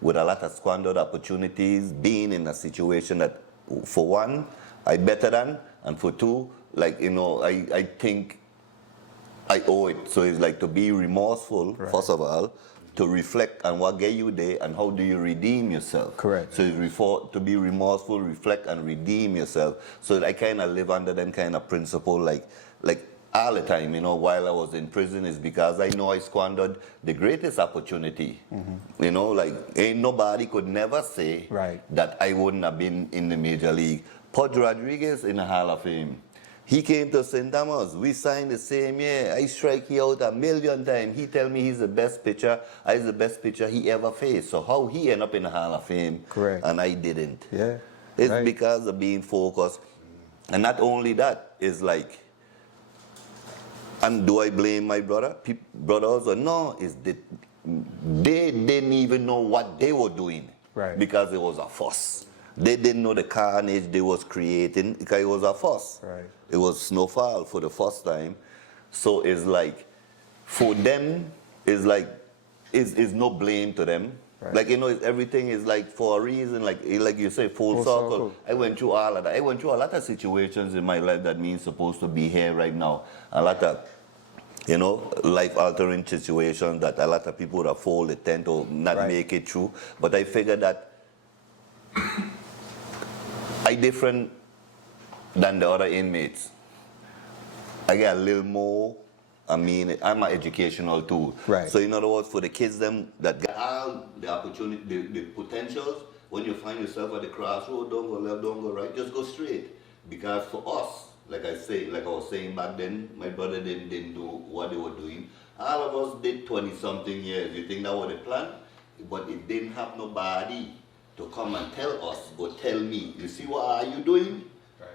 with a lot of squandered opportunities, being in a situation that, for one, I better than, and for two, like, I think I owe it. So it's like to be remorseful, first of all, to reflect on what get you there and how do you redeem yourself. Correct. So it's to be remorseful, reflect and redeem yourself. So I kind of live under them kind of principle, like all the time, while I was in prison, is because I know I squandered the greatest opportunity. Like, ain't nobody could never say that I wouldn't have been in the major league. Pudge Rodriguez in the Hall of Fame. He came to St. Thomas. We signed the same year. I strike he out 1,000,000 times. He tell me he's the best pitcher. I was the best pitcher he ever faced. So how he end up in the Hall of Fame? Correct. And I didn't. Yeah. It's because of being focused. And not only that, it's like, and do I blame my brothers or no? It's that they didn't even know what they were doing. Right. Because it was a fuss. They didn't know the carnage they was creating because it was a fuss. Right. It was snowfall for the first time. So it's like, for them, it's like, it's no blame to them. Right. Like, everything is like for a reason, like you say, full circle. I went through all of that. I went through a lot of situations in my life that means supposed to be here right now. A lot of, life-altering situations that a lot of people that fall, they tend to not make it through. But I figured that I different than the other inmates. I get a little more. I'm an educational tool. Right. So in other words, for the kids them that got all the opportunity, the potentials, when you find yourself at the crossroad, don't go left, don't go right, just go straight. Because for us, like I was saying back then, my brother didn't do what they were doing. All of us did 20-something years. You think that was the plan? But it didn't have nobody to come and tell us or tell me, you see what are you doing?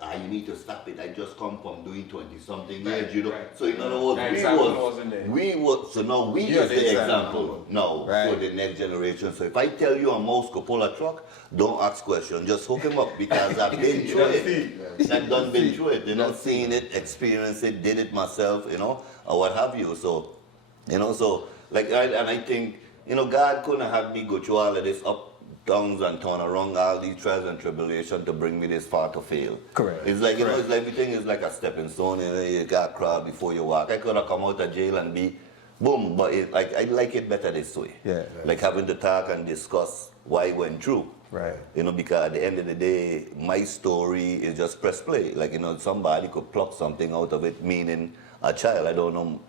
You need to stop it. I just come from doing 20-something years, So in other words, so now we is the example now for the next generation. So if I tell you a mouse could pull a truck, don't ask questions. Just hook him up because I've been through it. I've done been through it, seen it, experienced it, did it myself, or what have you. So, I think, God couldn't have me go through all of this up downs and turn around, all these trials and tribulations to bring me this far to fail. Correct. It's like, Correct. it's like everything is like a stepping stone, you got crawl before you walk. I could have come out of jail and be, boom, but I like it better this way. Yeah. Like having to talk and discuss why I went through. Right. Because at the end of the day, my story is just press play. Like, somebody could pluck something out of it, meaning a child, I don't know,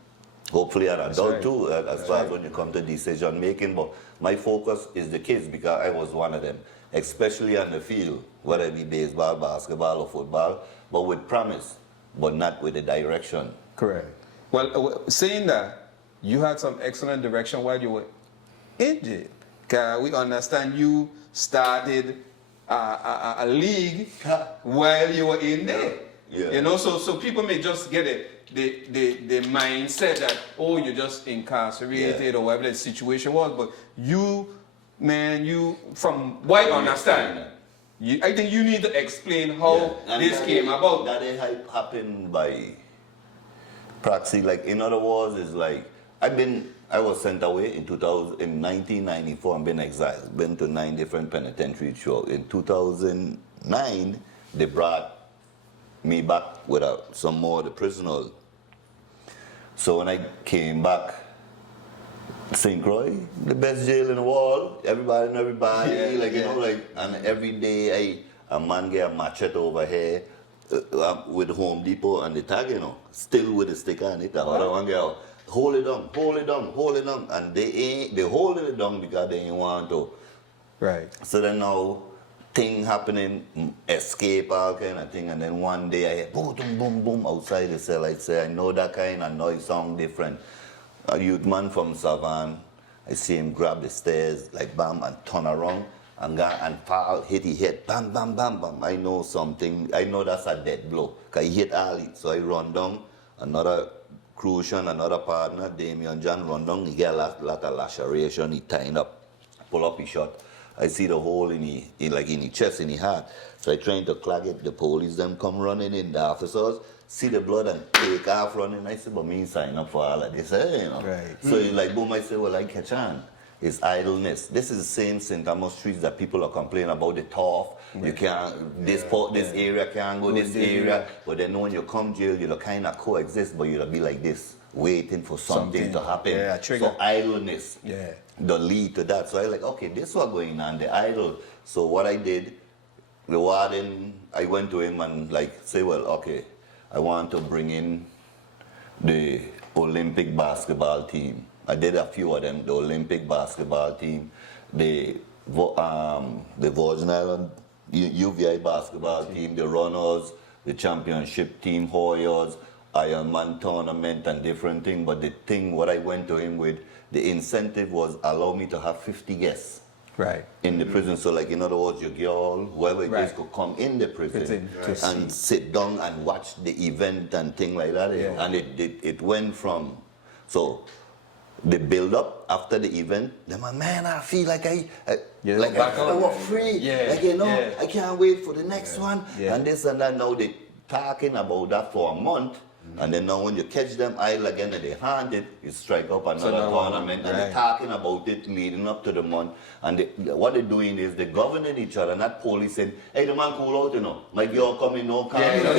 hopefully an adult too, as far as when you come to decision making. But my focus is the kids because I was one of them, especially on the field, whether it be baseball, basketball, or football, but with promise, but not with the direction. Correct. Well, saying that, you had some excellent direction while you were in jail. Because we understand you started a league while you were in there. Yeah. So people may just get the mindset that, oh, you're just incarcerated or whatever the situation was, but you, from what I understand, I think you need to explain how this came about. That happened by proxy. Like, in other words, is like, I was sent away in 1994 and been exiled. Been to 9 different penitentiaries throughout. In 2009, they brought me back with some more of the prisoners. So when I came back, St. Croix, the best jail in the world. Everybody, and every day a man get a machete over here with Home Depot and the tag, still with a sticker on it. The other one get out. Hold it down. And they holding it down because they ain't want to. Right. So then now, thing happening, escape, all kind of thing, and then one day I hear boom, boom, boom outside the cell. I say, I know that kind of noise sound different. A youth man from Savannah, I see him grab the stairs, like bam, and turn around, and go and fall, hit his head, bam, bam, bam, bam. I know something, I know that's a dead blow, because he hit Ali. So I run down, another Crucian, another partner, Damian John, run down, he get a lot of laceration, he tied up, pull up his shot. I see the hole in his chest, in his heart. So I trying to clog it, the police them come running in, the officers, see the blood and take off running. I said, but me sign up for all of this, Right. So it's like, boom, I say, well, I catch on. It's idleness. This is the same St. Thomas streets that people are complaining about the turf. Right. You can't, this area can't go this area. But then when you come jail, you'll kind of coexist, but you'll be like this, waiting for something to happen. Yeah, trigger. So idleness. Yeah. The lead to that. So I like, okay, this is what's going on, the idle. So what I did, the warden, I went to him and say, well, okay, I want to bring in the Olympic basketball team. I did a few of them, the Olympic basketball team, the Virgin Island UVI basketball team, the runners, the championship team, Hoyers, Ironman tournament and different things. But the thing, what I went to him with, the incentive was allow me to have 50 guests. Right. In the prison. So in other words, your girl, whoever it is, could come in the prison and sit down and watch the event and things like that. Yeah. And it went from, so the build up after the event, then man, I feel like I was free. Yeah. I can't wait for the next one. Yeah. And this and that. Now they talking about that for a month. And then now when you catch them idle again and they hand it, you strike up another tournament. And they're talking about it leading up to the month. And what they're doing is they're governing each other, not policing. Hey, the man cool out, My girl coming, no come. Lock up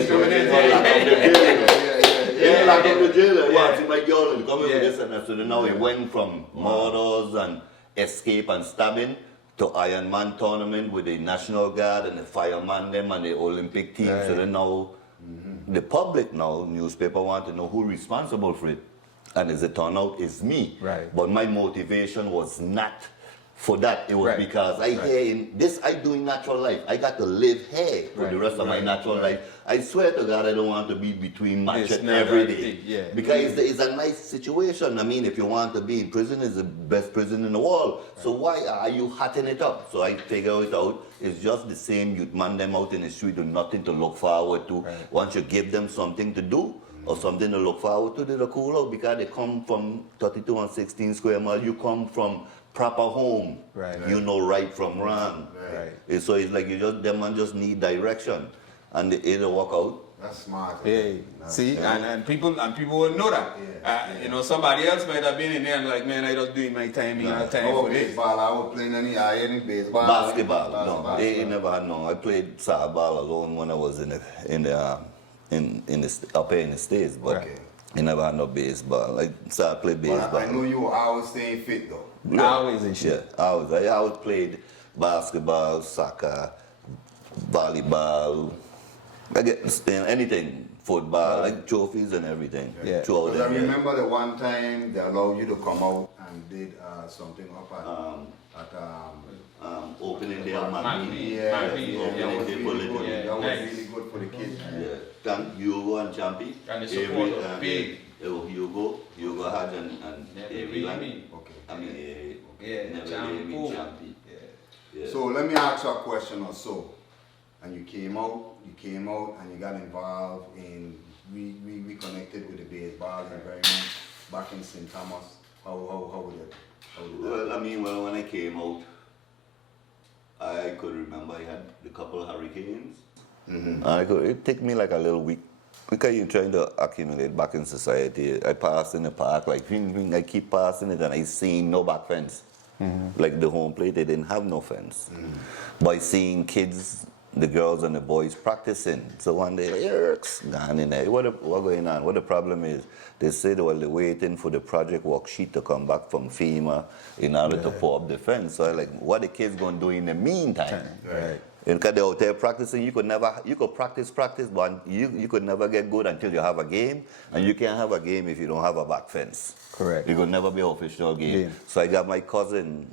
the jail. See my girl coming with this and that. So now it went from murders and escape and stabbing to Ironman tournament with the National Guard and the fireman them and the Olympic team. Right. So then now the public now, newspaper want to know who's responsible for it. And as it turned out, it's me. Right. But my motivation was not for that. It was because I hear in this, I doing natural life. I got to live here for the rest of my natural life. I swear to God, I don't want to be between machete every day. Yeah. Because it's a nice situation. I mean, if you want to be in prison, it's the best prison in the world. Right. So why are you hotting it up? So I figure it out. It's just the same. You'd man them out in the street with nothing to look forward to. Right. Once you give them something to do or something to look forward to, they'll cool out because they come from 32 and 16 square mile. You come from proper home. Right. You know right from wrong. Right. So it's like them man just need direction. And it'll work out. That's smart. Yeah. See, and people will know that. You know, somebody else might have been in there and like, man, I just doing my time. You know, time for this. Baseball. I was playing any baseball. Basketball. No, they never had no. I played softball alone when I was up here in the States, but I never had no baseball. I started playing baseball. But I know you were always staying fit though. Yeah. Always in shit. Yeah, I always played basketball, soccer, volleyball. I get anything, football, like trophies and everything. Yeah. Because I remember the one time they allowed you to come out and did something up at opening day on Magby. that was Yeah. really good for the kids. Yeah. Thank Hugo and Champy. And the support of big. Hugo Hodge and Avery. Okay. I mean, Champy. Champy. Yeah. So let me ask you a question or so. And you came out and you got involved in, we connected with the baseball environment back in St. Thomas. How was it? Well, I mean, when I came out, I could remember I had a couple of hurricanes. Mm-hmm. And it took me like a little week because you're trying to accumulate back in society. I passed in the park, like I keep passing it and I seen no back fence. Mm-hmm. Like the home plate, they didn't have no fence. Mm-hmm. By seeing kids, the girls and the boys practicing. So one day, gone in there. What going on? What the problem is? They said, well, they're waiting for the project worksheet to come back from FEMA in order to pour up the fence. So I'm like, what the kids going to do in the meantime? Right. And because they're out there practicing, you could practice, but you could never get good until you have a game. And you can't have a game if you don't have a back fence. Correct. It could never be an official game. So I got my cousin,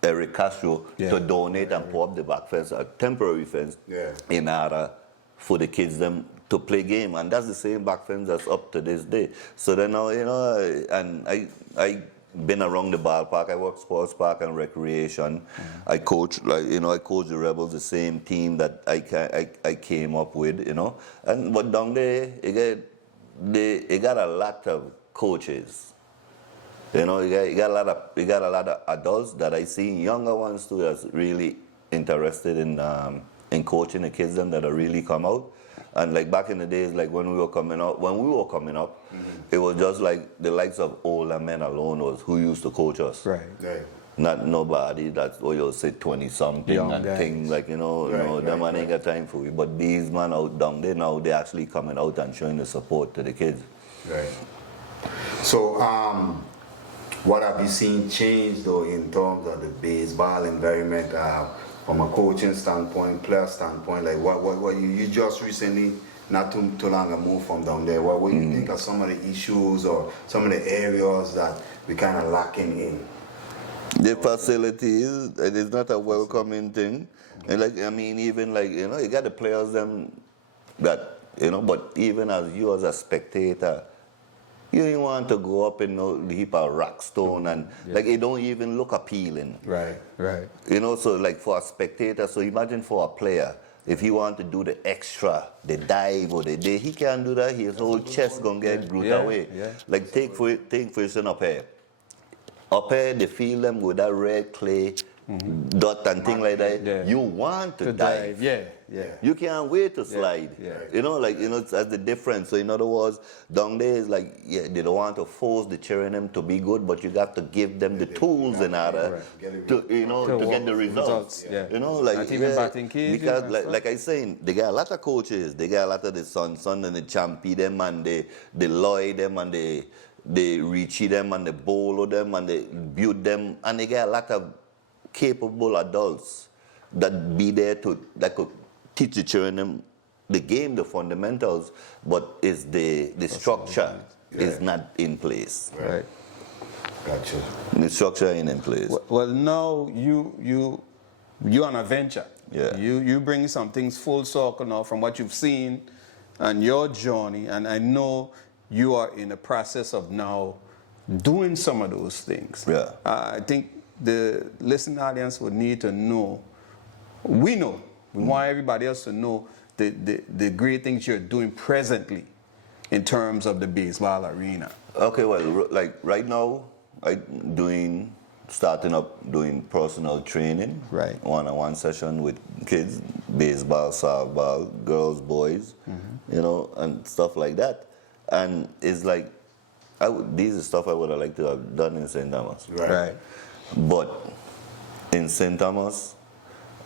Eric Castro, to donate and pour up the back fence, a temporary fence, in order for the kids them to play game. And that's the same back fence that's up to this day. So then now, you know, and I been around the ballpark. I work sports park and recreation. I coach, I coach the Rebels, the same team that I came up with, you know. But down there, you got a lot of coaches. You know, you got a lot of adults that I see, younger ones too, that's really interested in coaching the kids them that are really come out. And like back in the days, like when we were coming up, it was just like the likes of older men alone was who used to coach us. Right. Not nobody that's what you'll say 20-something and guys. Things like, them man ain't got time for it. But these man out down there now, they actually coming out and showing the support to the kids. Right. So, what have you seen change though in terms of the baseball environment from a coaching standpoint, player standpoint? Like what you just recently, not too long ago, moved from down there. What do you think are some of the issues or some of the areas that we kind of lacking in? The facilities, it is not a welcoming thing. And you got the players them that, but even as you as a spectator, you didn't want to go up in the heap of rock stone and it don't even look appealing. Right. So like for a spectator, so imagine for a player, if he want to do the extra, the dive or the day, he can't do that. His whole chest gonna get bruised away. Yeah. Like take for instance up here. Up here, they fill them with that red clay dot and thing like that. Yeah. You want to dive. Yeah. You can't wait to slide. That's the difference. So in other words, down there is they don't want to force the children to be good, but you got to give them the tools in order to get the results. Yeah. Not even batting kids. Because like I saying, they got a lot of coaches. They got a lot of the son and the Champy them and the Lloyd them and the Richie them and the Bolo them and the Butte them, and they got a lot of capable adults that be there that could teach the children the game, the fundamentals, but is the structure is not in place. Right. Gotcha. The structure ain't in place. Well, now you're on a venture. Yeah. You bring some things full circle now from what you've seen and your journey, and I know you are in the process of now doing some of those things. Yeah. I think the listening audience would need to know. We know. We want everybody else to know the great things you're doing presently in terms of the baseball arena. Okay, well, like right now, starting up doing personal training. Right. One-on-one session with kids, baseball, softball, girls, boys. you know, and stuff like that. And it's like, these is stuff I would have liked to have done in St. Thomas. Right. But in St. Thomas,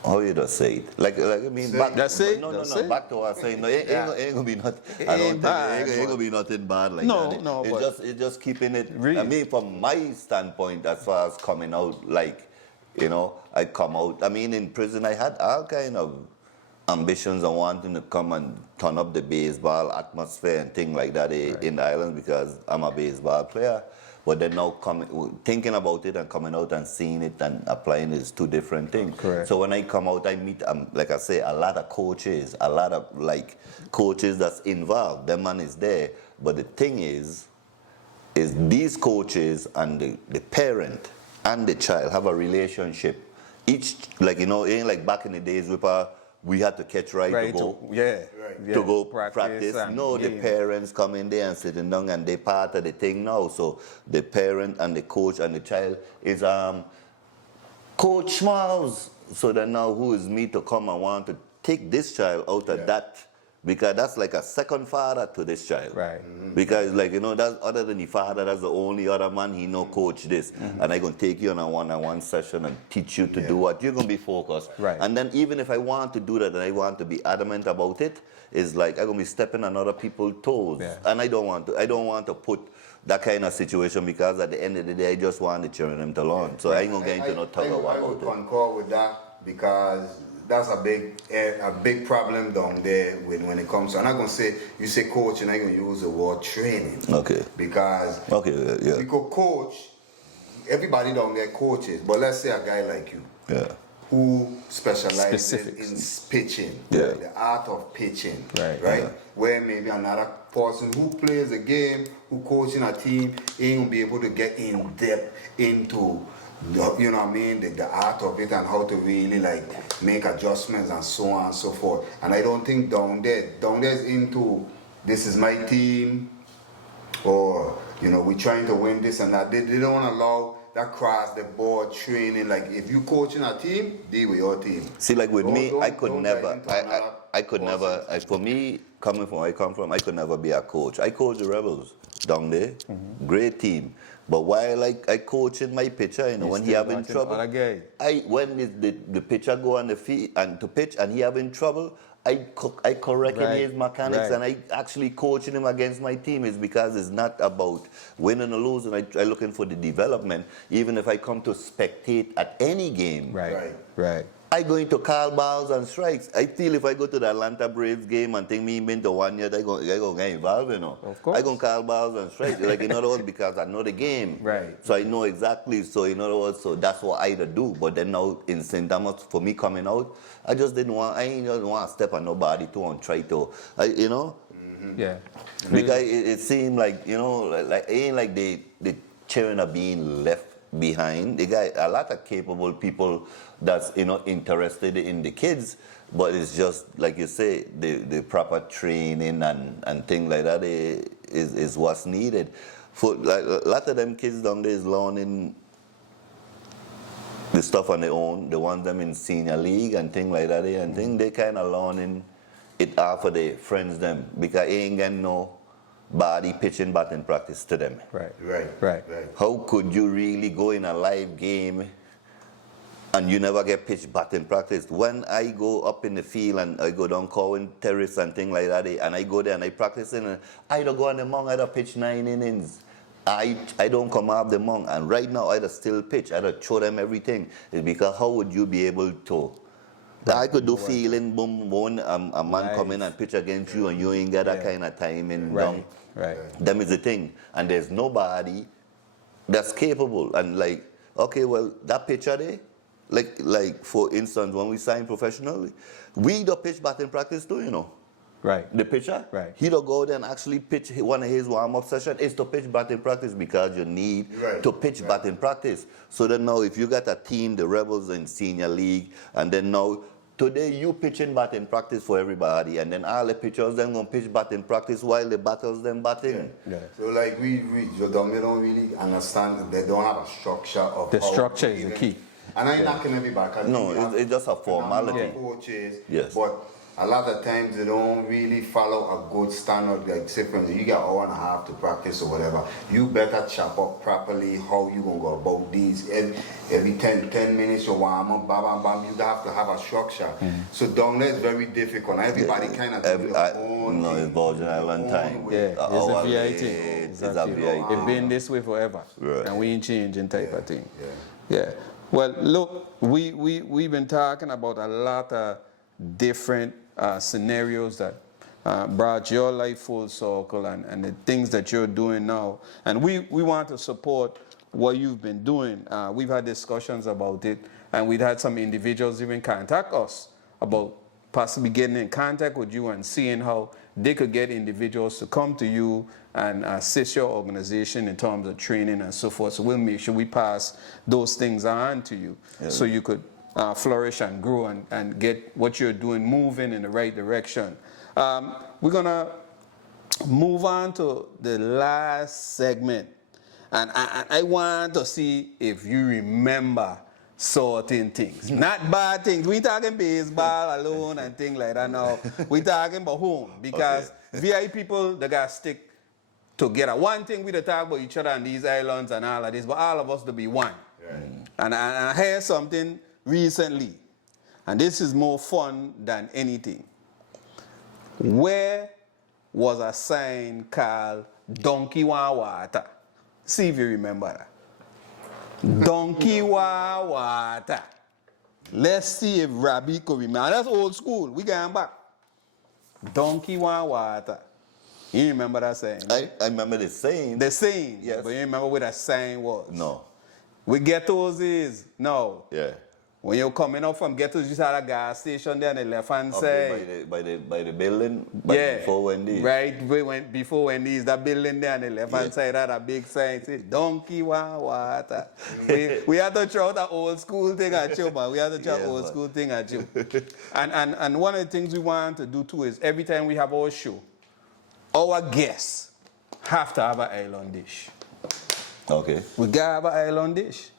how you just say it? Like I mean, back. That's it. No, That's no. it. Back to what I was saying. No, it ain't gonna be not. I don't think it ain't gonna be nothing bad like that. No. It's just keeping it. Really? I mean, from my standpoint, as far as coming out, like, you know, I come out. I mean, in prison, I had all kind of ambitions and wanting to come and turn up the baseball atmosphere and things like that in the island because I'm a baseball player. But then now thinking about it and coming out and seeing it and applying is two different things. Correct. So when I come out, I meet, like I say, a lot of coaches, a lot of like coaches that's involved. The man is there. But the thing is these coaches and the parent and the child have a relationship. Each, like, you know, it ain't like back in the days we had to catch to go. To go practice. No, the parents come in there and sitting down and they part of the thing now. So the parent and the coach and the child is Coach Smalls. So then now who is me to come and want to take this child out of that? Because that's like a second father to this child. Right. Because, like, you know, that's other than the father, that's the only other man he know coach this. And I gonna take you on a one-on-one session and teach you to do what you're gonna be focused. Right. And then even if I want to do that and I want to be adamant about it, it's like I'm gonna be stepping on other people's toes. Yeah. And I don't want to put that kind of situation because at the end of the day I just want the children to learn. So I ain't gonna get into no tug of war I would about it. concur with that because that's a big problem down there when it comes to, I'm not going to say, you say coach and I'm going to use the word training. Okay. Because coach, everybody down there coaches, but let's say a guy like you. Yeah. Who specializes in pitching, the art of pitching, right? Yeah. Where maybe another person who plays a game, who coaching a team, ain't gonna be able to get in depth into, you know what I mean, the art of it and how to really like make adjustments and so on and so forth. And I don't think down there's into this is my team, or you know, we're trying to win this and that. They don't allow that cross the board training. Like if you coaching a team, deal with your team. See, like with me, I could never. For me, coming from where I come from, I could never be a coach. I coach the Rebels down there, great team. But while I coaching my pitcher, you know, when he having trouble, when the pitcher go on the field and to pitch and he having trouble, I correcting his mechanics and I actually coaching him against my team is because it's not about winning or losing. I looking for the development. Even if I come to spectate at any game, Right. I going to call balls and strikes. I feel if I go to the Atlanta Braves game and think me been to 1 year, I go get involved, you know. Of course. I go call balls and strikes. Like in other words, because I know the game. Right. So I know exactly. So in other words, so that's what I do. But then now in St. Thomas, for me coming out, I just didn't want to step on nobody to and try to, you know. Yeah. Because it seemed like, you know, like it ain't like the children are being left behind. They got a lot of capable people that's, you know, interested in the kids, but it's just like you say, the proper training and things like that is what's needed. For like a lot of them kids down there is learning the stuff on their own. The ones them in senior league and things like that, and think they kind of learning it after their friends them because they ain't getting no body pitching batting practice to them. Right. How could you really go in a live game and you never get pitch batting practice? When I go up in the field and I go down Cowan Terrace and things like that, and I go there and I practice, and I don't go on the mound, I don't pitch 9 innings. I don't come off the mound, and right now I don't still pitch, I don't show them everything. It's because how would you be able to? I could do feeling, boom, boom, a man come in and pitch against you and you ain't got that kind of timing down. Them is the thing. And there's nobody that's capable. And like, okay, well, that pitcher there, like for instance, when we sign professionally, we do pitch batting practice too, you know. The pitcher, he don't go there and actually pitch. One of his warm-up session is to pitch batting practice because you need to pitch batting practice. So then now if you got a team, the Rebels in senior league, and then now today you pitching batting practice for everybody, and then all the pitchers then gonna pitch batting practice while the batters them batting. So like we don't really understand. They don't have a structure of the structure is the key. And I'm not knocking everybody. No, it's just a formality. Coaches, yes. But a lot of times they don't really follow a good standard. Like say for instance, you got 1.5 hours to practice or whatever. You better chop up properly how you gonna go about these. Every 10 minutes you warm up, bam, bam, bam. You have to have a structure. So down there is very difficult. Everybody kind of do their own. No, it's Virgin Island time. Yeah, it's a VIT. It's a VIT. It's been this way forever, Right. and we ain't changing type of thing. Yeah. Yeah. Well, look, we've been talking about a lot of different scenarios that brought your life full circle and the things that you're doing now. And we want to support what you've been doing. We've had discussions about it, and we've had some individuals even contact us about possibly getting in contact with you and seeing how they could get individuals to come to you and assist your organization in terms of training and so forth. So we'll make sure we pass those things on to you so you could flourish and grow and get what you're doing moving in the right direction. We're going to move on to the last segment. And I want to see if you remember certain things. Not bad things. We talking baseball alone and things like that now. We talking about home. Because VI people, they got to stick together. One thing we talk about each other on these islands and all of this, but all of us to be one. Right. And I heard something recently, and this is more fun than anything. Where was a sign called Donkey Wa Water? See if you remember that. Donkey Wa Water. Let's see if Rabbie could remember. That's old school. We going back. Donkey Wa Water. You remember that saying? I remember the saying. The saying, Yes. but you remember what that saying was? No. We ghettos is, no. Yeah. When you're coming up from ghettos, you just had a gas station there on the left-hand Up side. there by the building, before Wendy's. Right, before Wendy's, that building there on the left-hand side had a big sign, say, Donkey Wa Water. we had to throw that old school thing at you, man. We had to throw old school thing at you. And one of the things we want to do too is every time we have our show, our guests have to have an island dish. Okay. We gotta have an island dish.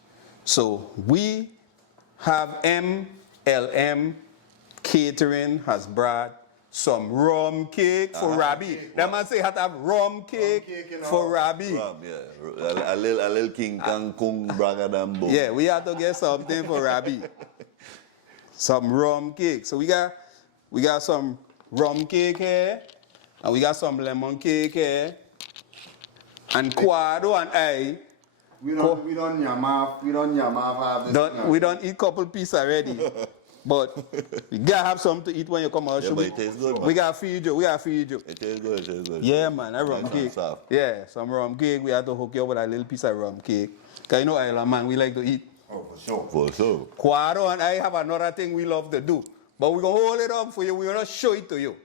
So we have MLM Catering has brought some rum cake for Rabbie. That man say he had to have rum cake for Rabbie. Rum, yeah. A little King Kong Kung Bragadambo. Yeah, we had to get something for Rabbie. Some rum cake. So we got some rum cake here, and we got some lemon cake here. And Quado and I, We don't yam this. we don't eat couple pieces already. But you gotta have something to eat when you come out. Yeah, but it tastes good, man. We gotta feed you. It tastes good. Yeah, man, that rum cake. Soft. Yeah, some rum cake. We have to hook you up with a little piece of rum cake. Because you know, Island man, we like to eat. Oh, for sure. For sure. Quado and I have another thing we love to do. But we're gonna hold it up for you. We're gonna show it to you.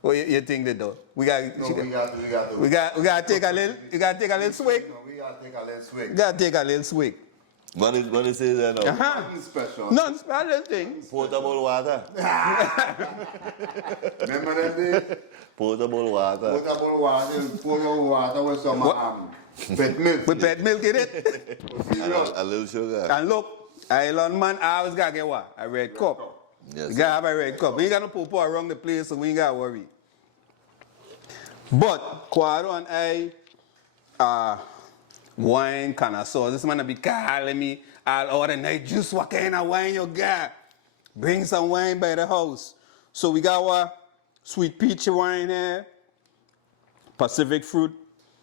What you think they do? We got to take a little. You gotta take a little swig. No, we gotta take a little swig. You gotta take a little swig. What is it there now? Nothing special. None special thing. Potable water. Remember that day? Potable water. Potable water with some pet milk. With pet milk in it. And a little sugar. And look, Island man always gotta get what? A red cup. Yes. You gotta have a red cup. We ain't got no poo around the place, so we ain't gotta worry. But Quado and I wine connoisseur. This man be calling me all the night. Juice, what kind of wine you got? Bring some wine by the house. So we got our sweet peach wine here, Pacific fruit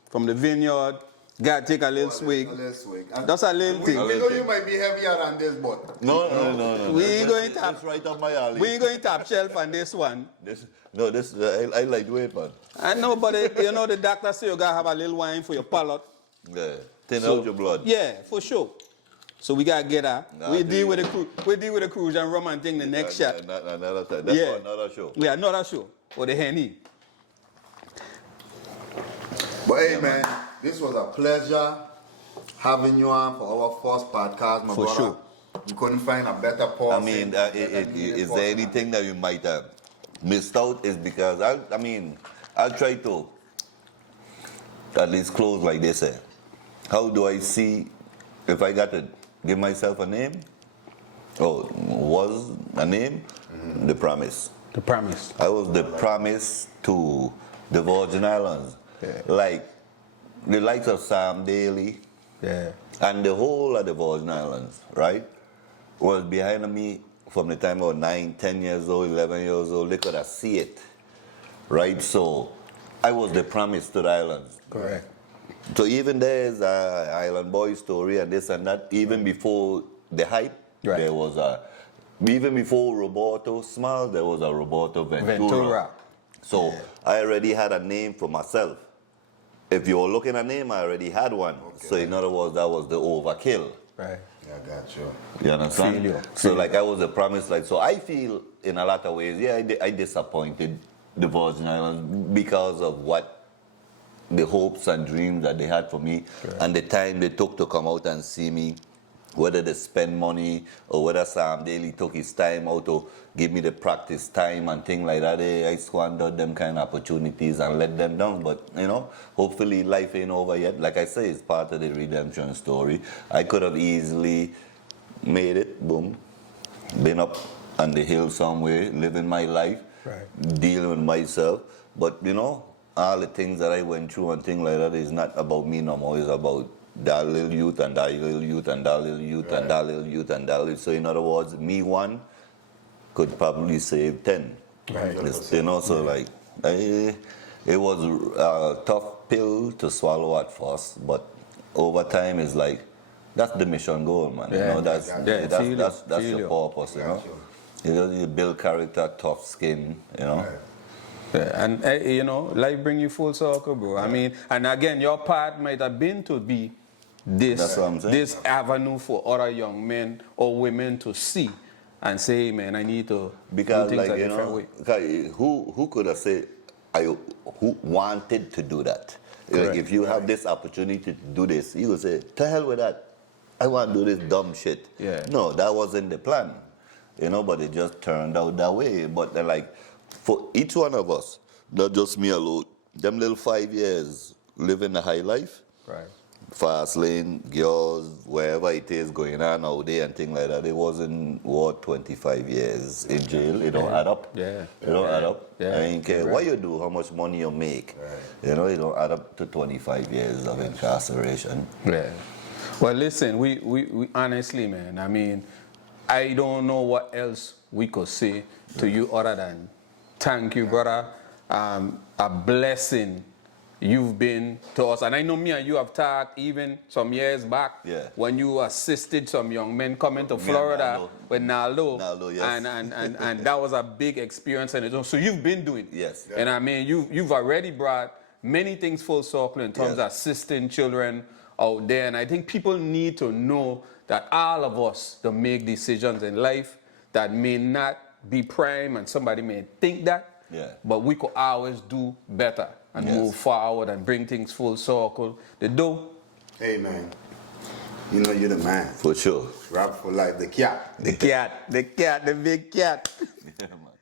from the vineyard. Gotta take a little swig. That's a little thing. We know you might be heavier than this, but No. We ain't going to That's right up my alley. We ain't going top shelf on this one. I like weight, man. I know, but you know the doctor say you gotta have a little wine for your palate. Yeah. Thin out your blood. Yeah, for sure. So we gotta get that. Nah, We deal with the cruise and rum and thing the next shot. Another time. That's for another show. Yeah, another show. Or the Henny. But hey, man, this was a pleasure having you on for our first podcast, my brother. Sure. We couldn't find a better person. I mean, is there anything that you might have missed out? Is because I'll try to at least close like this. How do I see if I got to give myself a name? Oh, was a name? The Promise. The Promise. I was the Promise to the Virgin Islands. Yeah. Like the likes of Sam Daly Yeah. and the whole of the Virgin Islands, right, was behind me from the time I was 9, 10 years old, 11 years old. They could have see it, right? So I was the Promise to the islands. Correct. So even there's a Island Boy story and this and that. Even before the hype, Right. there was even before Roberto Smile, there was a Roberto Ventura. So I already had a name for myself. If you're looking at a name, I already had one. Okay. So in other words, that was the overkill. Right. Yeah, I got you. You understand? Feel you. So like I was a Promise, like, so I feel in a lot of ways, yeah, I disappointed the Virgin Islands because of what the hopes and dreams that they had for me, and the time they took to come out and see me, whether they spend money or whether Sam Daly took his time out to give me the practice time and things like that. I squandered them kind of opportunities and let them down. But, you know, hopefully life ain't over yet. Like I say, it's part of the redemption story. I could have easily made it, boom, been up on the hill somewhere, living my life, dealing with myself. But, you know, all the things that I went through and things like that is not about me no more. It's about that little youth and that little youth and that little youth and that little youth and that little. So in other words, me one could probably save 10. Right. You know, so like, it was a tough pill to swallow at first, but over time it's like, that's the mission goal, man. Yeah. You know, that's the purpose, you know. You build character, tough skin, you know. Right. Yeah, and you know, life bring you full circle, bro. I mean, and again, your part might have been to be That's what I'm saying. this avenue for other young men or women to see and say, hey, man, I need to because do things like, a you different know, way. because who could have said who wanted to do that? Like, if you have this opportunity to do this, you would say, to hell with that. I want to do this dumb shit. Yeah. No, that wasn't the plan. You know, but it just turned out that way. But they're like, for each one of us, not just me alone, them little 5 years living a high life, Right. fast lane, girls, wherever it is going on out there and things like that, it wasn't, 25 years in jail. It don't add up. Yeah. It don't add up. Yeah. I ain't care what you do, how much money you make. You know, it don't add up to 25 years of incarceration. Yeah. Well, listen, we honestly, man, I mean, I don't know what else we could say to you other than thank you, brother. A blessing you've been to us. And I know me and you have talked even some years back when you assisted some young men coming to Florida with Naldo. Naldo, yes. And that was a big experience. And so you've been doing it. Yes. And I mean, you've already brought many things full circle in terms of assisting children out there. And I think people need to know that all of us to make decisions in life that may not be prime and somebody may think that, but we could always do better and move forward and bring things full circle. The dough. Hey, man. You know you're the man. For sure. Rap for life, the cat. The cat, the big cat. Yeah, man.